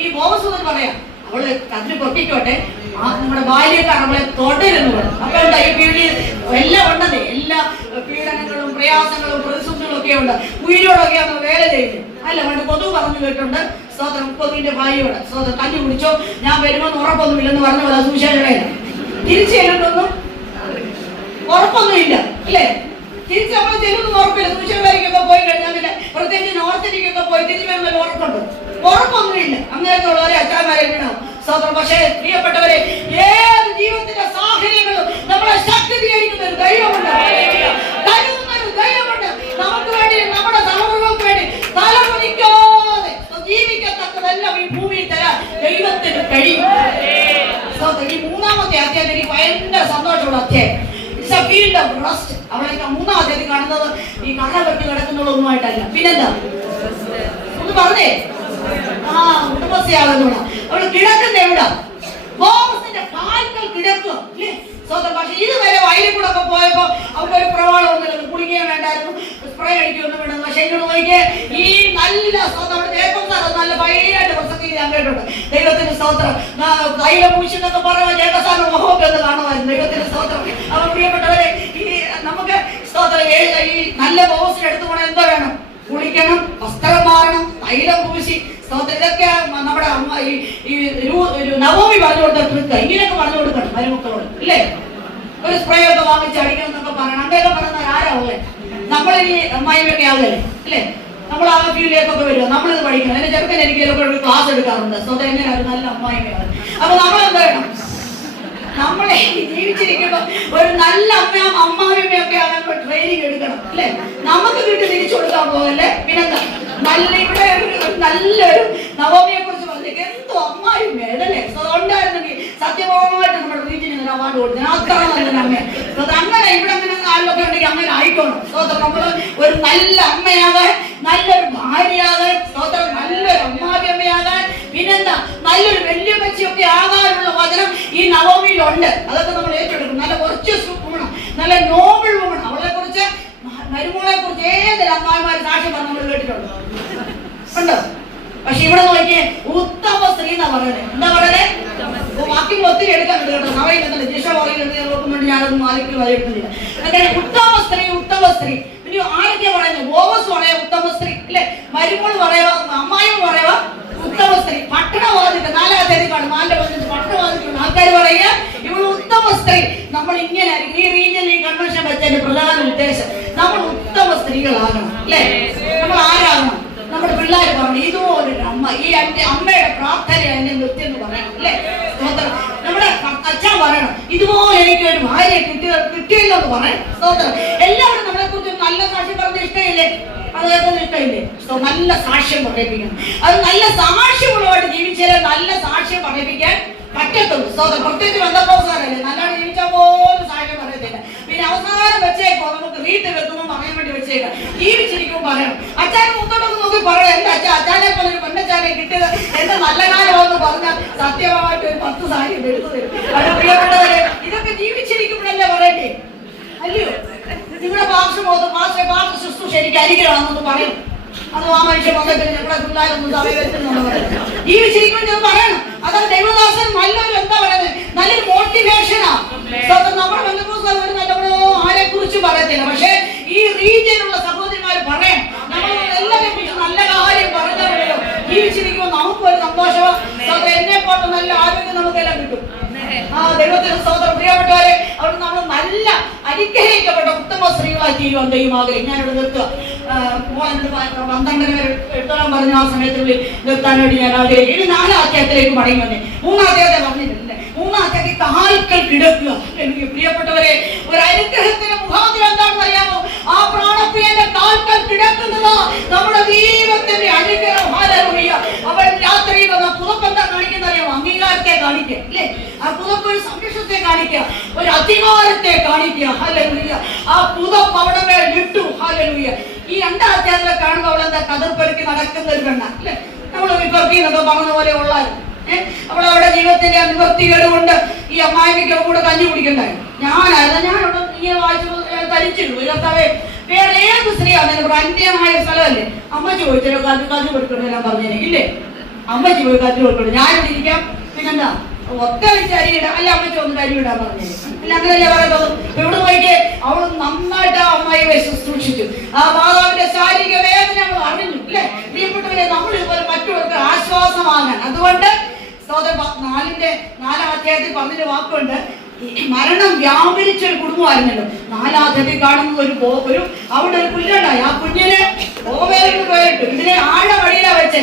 ഈ ബോധസുഖം പറയാം, അവള് അതിന് പൊട്ടിക്കോട്ടെ, നമ്മുടെ ബാല്യക്കാർ നമ്മളെ തുടരുന്നു. അപ്പൊ ഉണ്ട് ഈ ഫീൽഡിൽ എല്ലാം ഉണ്ടെന്നേ, എല്ലാ പീഡനങ്ങളും പ്രയാസങ്ങളും പ്രതിസന്ധികളും ഒക്കെ ഉണ്ട്. ഉയരോടൊക്കെ നമ്മൾ വേല ചെയ്യുന്നത് അല്ല. പണ്ട് കൊതു പറഞ്ഞു കേട്ടുണ്ട്, സ്വതന്ത്രം കൊതുവിന്റെ ഭാര്യയോട് സ്വതന്ത്രം കഞ്ഞി കുടിച്ചോ, ഞാൻ വരുമെന്ന് ഉറപ്പൊന്നുമില്ലെന്ന് പറഞ്ഞ പോലെ സുവിശേഷകൻ തിരിച്ചു ചെല്ലുന്നൊന്നും ഉറപ്പൊന്നുമില്ല അല്ലേ. തിരിച്ച് നമ്മൾ ചെല്ലുന്ന ഉറപ്പില്ല. സുവിശേഷകാരിക്കൊക്കെ പോയി കഴിഞ്ഞാൽ പിന്നെ പ്രത്യേകിച്ച് നോർത്ത് ഇന്ത്യക്കൊക്കെ പോയി തിരിച്ചു വരുന്നൊരു ഉറപ്പുണ്ട്. ഉറപ്പൊന്നുമില്ല. അങ്ങനെയൊക്കെ ഉള്ളവരെ അച്ഛന്മാരെ വീണാവും സ്വതന്ത്രം. പക്ഷേ പ്രിയപ്പെട്ടവരെ, ഏത് ജീവിതത്തിന്റെ സാഹചര്യങ്ങളും നമ്മളെ ശക്തീകരിക്കുന്ന ഒരു ദൈവമുണ്ട്, കരുതുന്ന ഒരു ദൈവമുണ്ട്. നമുക്ക് വേണ്ടി, നമ്മുടെ തലമുറകൾക്ക് വേണ്ടി തലമുറിക്കാതെ ജീവിക്കത്തക്കതെല്ലാം ഈ ഭൂമിയിൽ തരാൻ ദൈവത്തിന് കഴിയും. ഈ മൂന്നാമത്തെ അധ്യായം എനിക്ക് ഭയങ്കര സന്തോഷമുള്ള അധ്യായം. It's A field of rest. അവിടെ മൂന്നാം അധ്യായം കാണുന്നത് ഈ കടവെട്ടി കിടക്കുന്നതൊന്നുമായിട്ടല്ല. പിന്നെന്താ ഒന്ന് പറഞ്ഞേ, ഉടമസ്ഥയാകുന്ന അവള് കിടക്കുന്ന എവിടാ? ബോസിന്റെ കാൽക്കൽ കിടക്കുക അല്ലേ സ്വന്തം. പക്ഷെ ഇതുവരെ വയലിൽ കൂടെ ഒക്കെ പോയപ്പോ അവർക്കൊരു പ്രവാളം ഒന്നുമില്ല, കുടിക്കുകയും വേണ്ടായിരുന്നു, സ്പ്രേ അടിക്കുകയൊന്നും വേണ്ട. പക്ഷെ ഇങ്ങോട്ട് നോക്കിയേ, ഈ നല്ല സ്വന്തം നല്ല ഭയങ്കരമായിട്ട് പ്രസക്തി ഞാൻ കേട്ടിട്ടുണ്ട്. ദൈവത്തിന്റെ സ്തോത്രം. തൈലം പൂശിന്നൊക്കെ പറയുമ്പോൾ ജേക്കസാറിന്റെ മുഖമൊക്കെ ഒന്ന് കാണുമായിരുന്നു. ദൈവത്തിന്റെ സ്തോത്രം. അപ്പൊ പ്രിയപ്പെട്ടവരെ, ഈ നമുക്ക് സ്തോത്രം ഈ നല്ല ബോസിന് എടുത്തു പോകണം. എന്തോ വേണം? കുളിക്കണം, വസ്ത്രം മാറണം, തൈലം പൂശി സ്തോത്രം. ഇതൊക്കെ നമ്മുടെ അമ്മ ഈ നവമി പറഞ്ഞു കൊടുത്ത ട്രിക്ക്. ഇങ്ങനെയൊക്കെ പറഞ്ഞു കൊടുക്കണം മരുമക്കളോട് അല്ലേ. ഒരു സ്പ്രേ ഒക്കെ വാങ്ങിച്ച് അടിക്കണം എന്നൊക്കെ പറയണം. അങ്ങനെയൊക്കെ പറയുന്നത് ആരാ ഉള്ളേ? നമ്മളിനി അമ്മായിമൊക്കെ ആവുകയല്ലേ അല്ലേ. നമ്മൾ ആ ഫീൽഡിലേക്കൊക്കെ വരിക, നമ്മളിത് പഠിക്കണം. എന്റെ ചെറുക്കൻ എനിക്ക് ഒരു ക്ലാസ് എടുക്കാറുണ്ട് സ്വന്തം എങ്ങനെ ഒരു നല്ല അമ്മായിമയാണ്. അപ്പൊ നമ്മളെന്താ വേണം? നമ്മളെ ജീവിച്ചിരിക്കുമ്പോ ഒരു നല്ല അമ്മാവിമ്മയൊക്കെ ആകുമ്പോ ട്രെയിനിങ് എടുക്കണം അല്ലെ. നമുക്ക് വീട്ടിൽ തിരിച്ചു കൊടുക്കാൻ പോകല്ലേ. പിന്നെന്താ നല്ല ഇവിടെ നല്ലൊരു നവമിയെ കുറിച്ച് പറഞ്ഞേക്ക് എന്തോ അമ്മാവിമ്മയല്ലേ. അതുകൊണ്ടായിരുന്നെങ്കിൽ സത്യമായിട്ട് നമ്മുടെ റീജിയന് അവാർഡ് കൊടുത്തത് അത്ര നല്ലൊരു അമ്മ. അങ്ങനെ ഇവിടെ അങ്ങനെ ആളിലൊക്കെ ഉണ്ടെങ്കിൽ അങ്ങനെ ആയിക്കോണം. സ്വതന്ത്രം നമ്മള് ഒരു നല്ല അമ്മയാകാൻ, നല്ലൊരു ഭാര്യയാകാൻ, സ്വതന്ത്രം നല്ലൊരു അമ്മാവി അമ്മയാകാൻ, പിന്നെന്താ നല്ലൊരു വല്യമ്മച്ചിയൊക്കെ ആകാനുള്ള വചനം ഈ നവമിയിലുണ്ട്. അതൊക്കെ നമ്മൾ ഏറ്റെടുക്കും. നല്ല വെർച്വസ് വുമൺ, നല്ല നോബിൾ വുമൺ. അവളെ കുറിച്ച്, മരുമോളെ കുറിച്ച് ഏതൊരു അമ്മായിമാര് സാക്ഷ്യം പറഞ്ഞ് നമ്മൾ കേട്ടിട്ടുണ്ട് ഉണ്ടോ? പക്ഷെ ഇവിടെ നോക്കിയേ, ഉത്തമ സ്ത്രീ എന്നാ പറയുന്നത്. എന്താ പറയുന്നത്? വാക്യം ഒത്തിരി എടുക്കാനുണ്ട് കേട്ടോ. സമയം ജിഷ പറയുന്നത് നോക്കുന്നുണ്ട്, ഞാനൊന്നും ആദ്യം വരയിടുന്നില്ല. അങ്ങനെ ഉത്തമ സ്ത്രീ, ഉത്തമ സ്ത്രീ. ഇനി ആരൊക്കെയാ പറയുന്നത്? ബോവസ് പറയാ ഉത്തമ സ്ത്രീ അല്ലെ. മരുമോൾ പറയാ, അമ്മായിയും പറയാ ഉത്തമ സ്ത്രീ. പട്ടണവാദിക്ക് 4-ാം തീയതി കാണും, 4-15 പട്ടണവാദിക്കുണ്ട്. ആൾക്കാർ പറയുക ഇവള് ഉത്തമ സ്ത്രീ. നമ്മൾ ഇങ്ങനെ ഈ റീജിയനിൽ ഈ കൺവെൻഷൻ വെച്ചതിന്റെ പ്രധാന ഉദ്ദേശം നമ്മൾ ഉത്തമ സ്ത്രീകളാകണം അല്ലെ. നമ്മൾ ആരാകണം? നമ്മുടെ പിള്ളേർ പറഞ്ഞു ഇതുപോലൊരു അമ്മ, ഈ അമ്മയുടെ പ്രാർത്ഥന എന്നെ നൃത്യം എന്ന് പറയണം അല്ലെ. സ്തോത്രം. നമ്മുടെ അച്ഛൻ പറയണം ഇതുപോലെ എനിക്ക് ഒരു ഭാര്യയെ കിട്ടിയല്ലോ എന്ന് പറയണം. സ്തോത്രം. എല്ലാവരും നമ്മളെ കുറിച്ച് നല്ല സാക്ഷ്യം പറഞ്ഞ ഇഷ്ടമില്ലേ? അതൊക്കെ ഇഷ്ടമില്ലേ? നല്ല സാക്ഷ്യം പറയിപ്പിക്കണം. അത് നല്ല സാക്ഷ്യമുള്ളവരുടെ ജീവിച്ചാലേ നല്ല സാക്ഷ്യം പറയിപ്പിക്കാൻ പറ്റത്തുള്ളൂ. സ്തോത്രം. പ്രത്യേകിച്ച് ബന്ധപ്പോസാരല്ലേ, നല്ലവണ്ണം ജീവിച്ചാൽ പോലും സാക്ഷ്യം പറയത്തില്ല. പിന്നെ അവസാനം വെച്ചേക്കോ, നമുക്ക് വീട്ടിൽ വെക്കുമ്പോൾ പറയാൻ വേണ്ടി വെച്ചേക്കാം. ജീവിച്ചിരിക്കുമ്പോൾ പറയണം. അച്ഛനെ മുത്തോട്ടൊക്കെ നോക്കി പറയാം, എന്റെ അച്ഛനെ പോലെ ഒരു പെണ്ണച്ചാനെ കിട്ടിയത് എന്റെ നല്ല കാലമെന്ന് പറഞ്ഞാൽ സത്യമായിട്ട് ഒരു 10 സാരി എടുത്തു തരും. അത് പ്രിയപ്പെട്ടവരെ, ഇതൊക്കെ ജീവിച്ചിരിക്കുമ്പോഴല്ലേ പറയണ്ടേ അല്ലയോ? നിങ്ങളുടെ പാർശ്വ ശുശ്രൂഷ എനിക്ക് അരികിലാണെന്നൊന്ന് പറയും. അത് ആ മനുഷ്യ മതത്തിൽ ഞങ്ങളുടെ പിള്ളേരൊന്നും സമയത്തുന്നു പറയണം. ജീവിച്ചിരിക്കുമ്പോൾ പറയണം. അതാണ് ദൈവദാസൻ നല്ലൊരു എന്താ പറയുന്നത്, നല്ലൊരു മോട്ടിവേഷനാ. നമ്മുടെ വല്ലപ്പോഴും ഒരു നല്ലവണ്ണോ ആരെ കുറിച്ച് പറയത്തില്ല. പക്ഷെ ഈ റീജിയനുള്ള സഹോദരിമാർ പറയണം. നമ്മൾ എല്ലാവരെ കുറിച്ച് നല്ല കാര്യം പറഞ്ഞാലോ ദൈവത്തിന് സ്തോത്രം. പ്രിയപ്പെട്ടവരെ, അവിടെ നമ്മൾ നല്ല അനുഗ്രഹിക്കപ്പെട്ട ഉത്തമ സ്ത്രീകളായി തീരുവാൻ ദൈവം ആഗ്രഹിക്കും. ഞാനിവിടെ നിർത്തുക. 12 വരെ എടുത്തോളം പറഞ്ഞ ആ സമയത്തുള്ളിൽ നിർത്താൻ വേണ്ടി ഞാൻ ആഗ്രഹിക്കും. ഇനി 4-ാം അധ്യായത്തിലേക്ക് മടങ്ങി വന്നേ. 3-ാം അധ്യായത്തെ പറഞ്ഞിട്ടില്ലേ? 3-ാം അധ്യായത്തിൽ കാൽക്കൽ കിടക്കുക. എനിക്ക് പ്രിയപ്പെട്ടവരെ, ഒരു അനുഗ്രഹത്തിന് മുഖാന്തരം എന്താണെന്ന് അറിയാമോ? ആ പ്രാണപ്രിയന്റെ കാൽക്കൽ കിടക്കുന്നത് നമ്മുടെ ദൈവത്തിന്റെ അനുഗ്രഹം. ഹല്ലേലൂയ. അവൻ രാത്രി വന്ന പുതപ്പെന്താ കാണിക്കുന്ന അറിയാമോ? അംഗീകാരത്തെ കാണിക്കുക അല്ലേ? ആ പുതപ്പ് ഒരു സംരക്ഷണത്തെ കാണിക്കുക, ഒരു അധികാരത്തെ കാണിക്കുക. ഹല്ലേലൂയ. ആ പുതപ്പ് അവിടെ മേൽ ഇട്ടു. ഹല്ലേലൂയ. ഈ 2-ാം അധ്യായത്തിലെ കാണുമ്പോൾ അവൾ എന്താ കതിർപ്പെറുക്കി നടക്കുന്ന ഒരു പെണ്ണ അല്ലെ? നമ്മൾ വിപ്പർക്കി എന്നൊക്കെ പറഞ്ഞ പോലെ ഉള്ളായിരുന്നു. അവൾ അവരുടെ ജീവിതത്തിന്റെ നിവൃത്തികേട് കൊണ്ട് ഈ അമ്മായിക്ക് കൂടെ കഞ്ഞി കുടിക്കണ്ടായിരുന്നു. ഞാനവിടെ ഇങ്ങനെ വായിച്ചു തരിച്ചിരുന്നു. കർത്താവേ, വേറെ ഏത് സ്ത്രീയാണ് ഇവിടെ അന്യമായ സ്ഥലമല്ലേ? അമ്മ ചോദിച്ചല്ലോ കഞ്ഞി കൊടുക്കണമെല്ലാം പറഞ്ഞേ ഇല്ലേ? അമ്മച്ചി പോയി കഞ്ഞി കൊടുക്കണം. ഞാനിവിടെ ഇരിക്കാം. പിന്നെന്താ ഒറ്റ അരിയിടാം അല്ല? അമ്മച്ചി ഒന്ന് അരിയിടാൻ പറഞ്ഞേ അല്ല? അങ്ങനെയല്ലേ പറയുന്നത്? ഇവിടെ പോയിക്ക് അവള് നന്നായിട്ട് ആ അമ്മായിയെ ശുശ്രൂഷിച്ചു. ആ മാതാവിന്റെ ശാരീരിക വേദന നമ്മൾ അറിഞ്ഞു അല്ലെ? പ്രിയപ്പെട്ടവരെ, നമ്മൾ ഇതുപോലെ മറ്റുള്ളവർക്ക് ആശ്വാസമാകാൻ. അതുകൊണ്ട് 4-ാം അധ്യായത്തിൽ പറഞ്ഞൊരു വാക്കുണ്ട്, മരണം വ്യാപരിച്ചൊരു കുടുംബമായിരുന്നല്ലോ. 4-ാം അധ്യായത്തിൽ കാണുന്നത് ഒരു അവിടെ ഒരു കുഞ്ഞുണ്ടായി. ആ കുഞ്ഞിന് ഓവേലിന് പോയിട്ട് ഇതിനെ ആഴവടിയിലാ വെച്ചേ,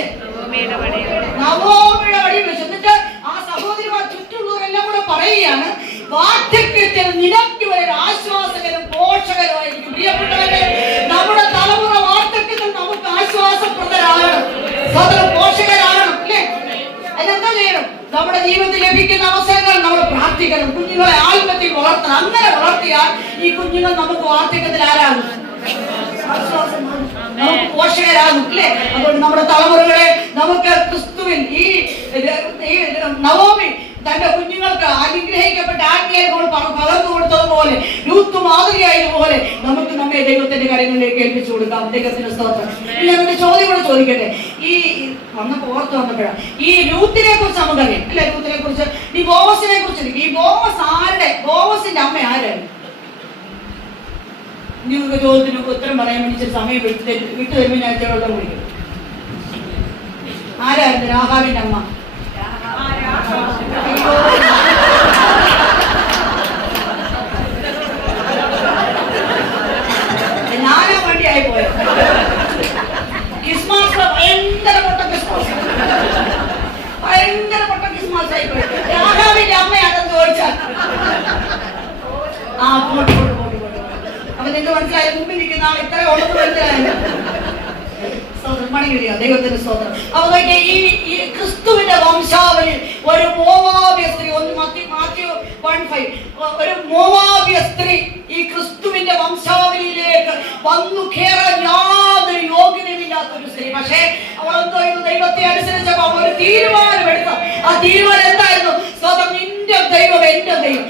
നവോമിയുടെ വടിയിൽ വെച്ചു. എന്നിട്ട് ആ സഹോദരിമാർ ചുറ്റുള്ളവരെല്ലാം കൂടെ പറയുകയാണ്, വാർദ്ധക്യത്തിൽ നിനക്ക് ഒരു ആശ്വാസകരും പോഷകരുമായിരിക്കും. പ്രിയപ്പെട്ടവരെ, നമ്മുടെ തലമുറ വാർദ്ധക്യത്തിൽ നമുക്ക് ആശ്വാസപ്രദരാകണം, പോഷകരാകണം അല്ലേ? അതിനെന്താ ചെയ്യണം? നമ്മുടെ ജീവിതത്തിൽ ലഭിക്കുന്ന അവസരങ്ങൾ നമ്മൾ പ്രാർത്ഥിക്കണം. കുഞ്ഞുങ്ങളെ ആത്മത്തിൽ വളർത്തണം. അങ്ങനെ വളർത്തിയാൽ ഈ കുഞ്ഞുങ്ങൾ നമുക്ക് വാർദ്ധക്യത്തിൽ ആരാകും? നമുക്ക് പോഷകരാകും അല്ലേ? അതുകൊണ്ട് നമ്മുടെ തലമുറകളെ നമുക്ക് ക്രിസ്തുവിൽ ഈ നവോമി തന്റെ കുഞ്ഞുങ്ങൾക്ക് അനുഗ്രഹിക്കപ്പെട്ട ആത്മീയങ്ങൾ പകർന്നു കൊടുത്തതുപോലെ, രൂത്ത് മാതൃകയായതുപോലെ നമുക്ക് നമ്മെ ദൈവത്തിന്റെ കാര്യങ്ങളിലേക്ക് ഏൽപ്പിച്ചു കൊടുക്കാം. ദൈവത്തിന്റെ സ്തോത്രം. ഇനി അതിന്റെ ചോദ്യം കൂടെ ചോദിക്കട്ടെ. ഈ വന്നപ്പോ ഓർത്ത് വന്നപ്പോഴാണ് ഈ രൂത്തിനെ കുറിച്ച് നമുക്കറിയാം അല്ലെ? രൂത്തിനെ കുറിച്ച്, ഈ ബോവസിനെ കുറിച്ച്. ഈ ബോവസിന്റെ അമ്മ ആരായിരുന്നു? നിങ്ങൾക്ക് ചോദ്യത്തിനൊക്കെ ഉത്തരം പറയാൻ വേണ്ടി സമയം വിട്ടു തരുമ്പോൾ ഞാൻ വെള്ളം കുടിക്കും. ആരായിരുന്നു രാഹാബിന്റെ അമ്മ? ഞാനാ വണ്ടിയായി പോയത്. ക്രിസ്മസ് ഭയങ്കര പൊട്ട ക്രിസ്മസ് ആയി പോയി. രാഹാബിന്റെ അമ്മയാണെന്ന് ചോദിച്ചാൽ പോട്ട്. അപ്പൊ നിങ്ങൾക്ക് മനസ്സിലായി, മുമ്പിൽ നിൽക്കുന്ന ആൾ ഇത്ര ഉള്ളത് മനസ്സിലായല്ലോ. ദൈവത്തിന്റെ സ്തോത്രം. അപ്പൊ ഈ ക്രിസ്തുവിന്റെ വംശാവലിൽ ഒരു മോവാബ്യ സ്ത്രീ, മാത്യു 1:5, ഒരു മോവാബ്യ സ്ത്രീ ഈ ക്രിസ്തുവിന്റെ വംശാവലിയിലേക്ക് വന്നു കയറാൻ യാതൊരു യോഗ്യതയില്ലാത്തൊരു സ്ത്രീ. പക്ഷേ അവളെന്തോ ദൈവത്തെ അനുസരിച്ചപ്പോ അവൾ ഒരു തീരുമാനമെടുത്തു. ആ തീരുമാനം എന്തായിരുന്നു? സ്വതം നിന്റെ ദൈവം എന്റെ ദൈവം.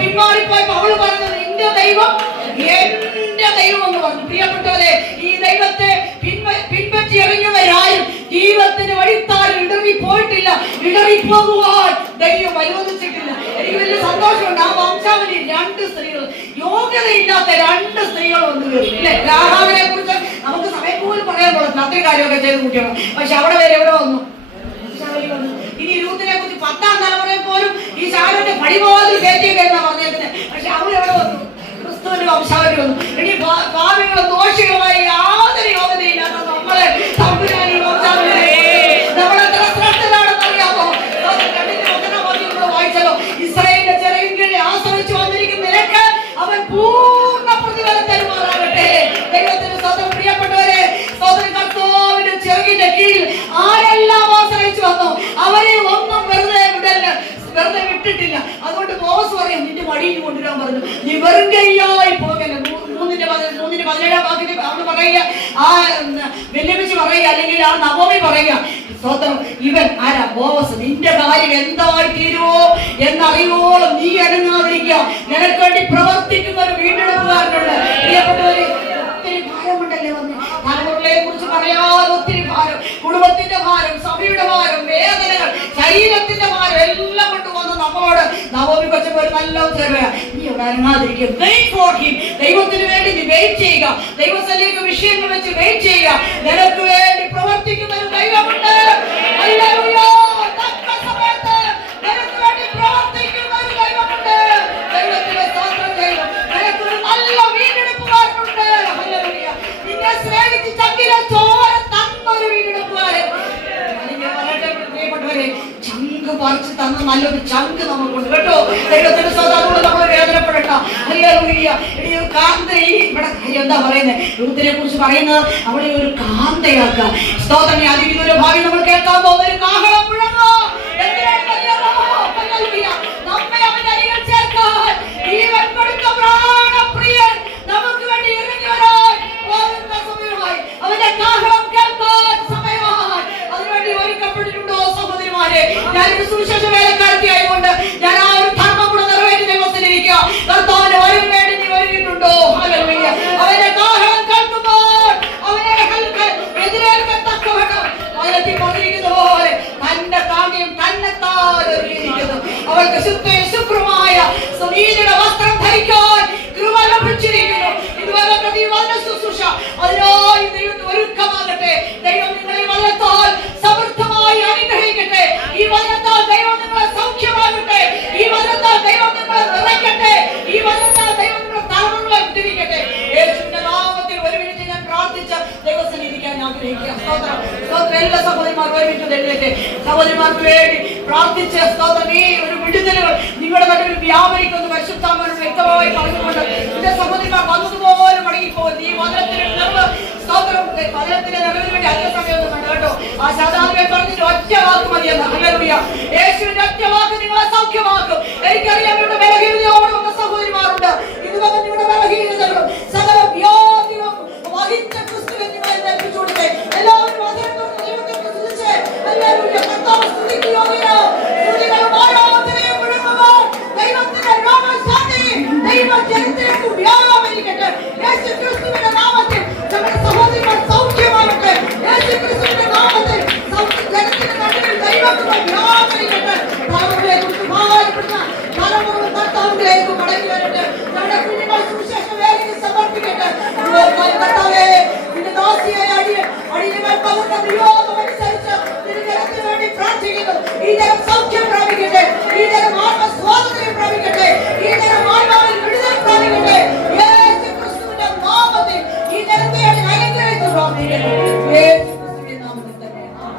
പിന്മാറിപ്പോയപ്പോ അവള് പറഞ്ഞത് നിന്റെ ദൈവം എന്റെ ദൈവം എന്ന് പറഞ്ഞു. പ്രിയപ്പെട്ടവരെ, ഈ ദൈവത്തെ പിൻപറ്റി ഇറങ്ങിയവരായും ജീവിതത്തിന് വഴിത്താരും ഇടറിപ്പോയിട്ടില്ല, ഇടറിപ്പോകുവാൻ ദൈവം അനുവദിച്ചിട്ടില്ല. എനിക്ക് വലിയ സന്തോഷമുണ്ട്. ആ വംശാവലി 2 സ്ത്രീകൾ, യോഗ്യതയില്ലാത്ത 2 സ്ത്രീകൾ വന്നു കയറി അല്ലെ? രാഹാബിനെ കുറിച്ച് നമുക്ക് സമയം പോലും പറയാൻ പറ്റില്ല, അത്രയും കാര്യമൊക്കെ ചെയ്ത് കൂട്ടിയാണ്. പക്ഷെ അവിടെ വരെ എവിടെ വന്നു? ഇനി രൂത്തിനെ കുറിച്ച് 10-ാം തലമുറയിൽ പോലും ഈ ശാലോന്റെ പടിവാതിൽ കയറ്റിയെന്നാ പറഞ്ഞേക്കുന്നത്. പക്ഷെ അവിടെ എവിടെ വന്നു? ക്രിസ്തുവിന്റെ വംശാവലി വന്നു. ഇനി ഭാവികളും ദോഷികളുമായി യാതൊരു യോഗ്യതയില്ലാത്ത നമ്മളെ തമ്പുരാൻ ഈ വംശാവലി നമ്മളെത്ര ശ്രദ്ധയിലാണെന്ന് അറിയാമോ? വായിച്ചല്ലോ, ഇസ്രായേലിന്റെ ചെറിയ കീഴിൽ ആശ്രയിച്ചു വന്നിരിക്കുന്ന നിലക്ക് അവൻ പൂർണ്ണ പ്രതിഫലം തരുമാറാകട്ടെ. ദൈവത്തിന് സ്വന്തം. പ്രിയപ്പെട്ടവരെ, സ്വന്തം കർത്താവിന്റെ ചെറിയ കീഴിൽ ആരെല്ലാം ആശ്രയിച്ചു വന്നു അവരെ ഒന്നും വെറുതെ വിട്ടിട്ടില്ല. അതുകൊണ്ട് ബോസ് പറയാം, നിന്റെ വടിയിൽ കൊണ്ടുവരാൻ പറഞ്ഞു. നീ വെറും കൈയായി പോകല്ല. 3:17 വാക്യത്തിൽ അവള് പറയുക, ആ വെല്ലുവിളിച്ച് പറയുക, അല്ലെങ്കിൽ ആ നവോമി പറയുക, സ്വതന്ത്രം ഇവൻ ആരാ? ബോസ്. നിന്റെ കാര്യം എന്തായി തീരുവോ എന്നറിയോളം നീ അനങ്ങാതിരിക്കുക. നിനക്ക് വേണ്ടി പ്രവർത്തിക്കുന്ന ഒരു വീണ്ടെടുപ്പുകാരനുണ്ട്. പ്രിയപ്പെട്ടവരെ, ഒത്തിരി ഭാരമുണ്ടല്ലേ വന്ന് തലമുറകളെ കുറിച്ച് പറയാതെ ഒത്തിരി ഭാരം, കുടുംബത്തിന്റെ ഭാരം, സഭയുടെ ഭാരം, വേദനകൾ, ശരീരത്തിന്റെ ഭാരം എല്ലാം കൊണ്ടുവന്ന് നമ്മളോട് നവോമി കൊച്ചപ്പോ ഒരു നല്ല ഉത്തരവാണ്. നീ അവിടെ അനങ്ങാതിരിക്കുക. ദൈവത്തിന് വേണ്ടി നീ വെയിറ്റ് ചെയ്യുക. ദൈവസ്ഥലേക്ക് വിഷയങ്ങൾ വെച്ച് വെയിറ്റ് ചെയ്യുക. നിനക്ക് വേണ്ടി പ്രവർത്തിക്കുന്ന ഒരു ദൈവമുണ്ട്. നിനക്ക് വേണ്ടി പ്രവർത്തിക്കുന്ന ഒരു ദൈവം നല്ലൊരു ചങ്ക് നമുക്കുണ്ട് കേട്ടോ. ദൈവത്തിന്റെ സ്വതന്ത്രം നമ്മൾ വേദനപ്പെടണ്ട. ഹല്ലേലൂയ. ഇവിടെ എന്താ പറയുന്നത്, രൂത്തിനെ കുറിച്ച് പറയുന്നത് അവളെ ഒരു കാന്തയാക്കുക. സ്തോത്രം. അതിവിദൂര ഭാവി നമ്മൾ കേൾക്കാൻ പോകുന്ന ഒരു കാഹളം മുഴങ്ങുക. നമ്മെ അവന്റെ അരികിൽ ചേർക്കാൻ ജീവൻ കൊടുത്ത പ്രാണപ്രിയൻ നമുക്ക് വേണ്ടി ഇറങ്ങി വരാൻ സമയമായി. അവന്റെ കാഹളം കേൾക്കാൻ സമയമായി. അതിനുവേണ്ടി ഒരുക്കപ്പെട്ടിട്ടുണ്ടോ സഹോദരിമാരെ? ഞാനൊരു സുവിശേഷ വേലക്കാരത്തിയായതുകൊണ്ട് ഞാൻ ആ ഒരു ധർമ്മം കൂടെ നിറവേറ്റി ദൈവത്തിലിരിക്കുക. കർത്താവിന്റെ വരവിന് വേണ്ടി നീ ഒരുങ്ങിയിട്ടുണ്ടോ? ഹല്ലേലൂയ. അവന്റെ കാഹളം കേൾക്കുമ്പോൾ അവനെ എതിരേൽക്കത്തക്കവണ്ണം കൊണ്ടിരിക്കുന്ന പോലെ തന്റെ കാമ്യം തന്നെത്താൻ ഒരുങ്ങിയിരിക്കുന്നു. അവൾക്ക് ശുഭ്രമായ സുനീതിയുടെ വസ്ത്രം ധരിക്കാൻ കൃപ ലഭിച്ചിരിക്കുന്നു. ഇതുവരെ ശുശ്രൂഷ അതിനായി ദൈവം ഒരുക്കമാകട്ടെ. ദൈവം നിങ്ങളെ വചനത്താൽ സമൃദ്ധമായി അനുഗ്രഹിക്കട്ടെ. ഈ വചനത്താൽ ദൈവം നിങ്ങളെ സൗഖ്യമാകട്ടെ. ഈ വചനത്താൽ ദൈവം നിങ്ങളെ നിറയ്ക്കട്ടെ. ഈ വചനത്താൽ ദൈവം നിങ്ങളെ തലമുറകളെ വിടുവിക്കട്ടെ. യേശുവിന്റെ നാമത്തിൽ ഒരു മിനിറ്റ് ഞാൻ പ്രാർത്ഥിച്ച് ദൈവസന്നിധിക്കാൻ ആഗ്രഹിക്കുക. സ്തോത്രം. സ്തോത്രം. എല്ലാ സഹോദരിമാർ ഒരുമിച്ച് എഴുന്നേറ്റ് സഹോദരിമാർക്ക് വേണ്ടി പ്രാർത്ഥിച്ച് സ്തോത്രം. ഈ ഒരു വിടുതലുകൾ നിങ്ങളുടെ നടുവിൽ വ്യാപരിക്കുന്ന പരിശുദ്ധാത്മാവിനോട് വ്യക്തമായി പറഞ്ഞുകൊണ്ട് എന്റെ സഹോദരിമാർ വന്നതുപോലെ മടങ്ങിപ്പോകുന്നു. ഈ വചനത്തിന്റെ നിറവ് സ്തോത്രം. വചനത്തിന്റെ നിറവിന് വേണ്ടി അധിക സമയമൊന്നും വേണ്ട കേട്ടോ. ആ ശതാധിപൻ പറഞ്ഞിട്ട് ഒറ്റ വാക്ക് മതിയെന്ന്. ഹല്ലേലൂയ. യേശുവിന്റെ ഒറ്റ വാക്ക് നിങ്ങളെ സൗഖ്യമാക്കും. എനിക്കറിയാം ഇവിടെ ബലഹീനതയോടുള്ള സഹോദരിമാരുണ്ട്. ഇതുവരെ നിങ്ങളുടെ ബലഹീനതകളും സകല വ്യാധികളും വഹിച്ച ക്രിസ്തുവിനെ നിങ്ങളെ ഏൽപ്പിച്ചു കൊടുത്തേ. എല്ലാവരും സൗഖ്യം പ്രാപിക്കട്ടെ.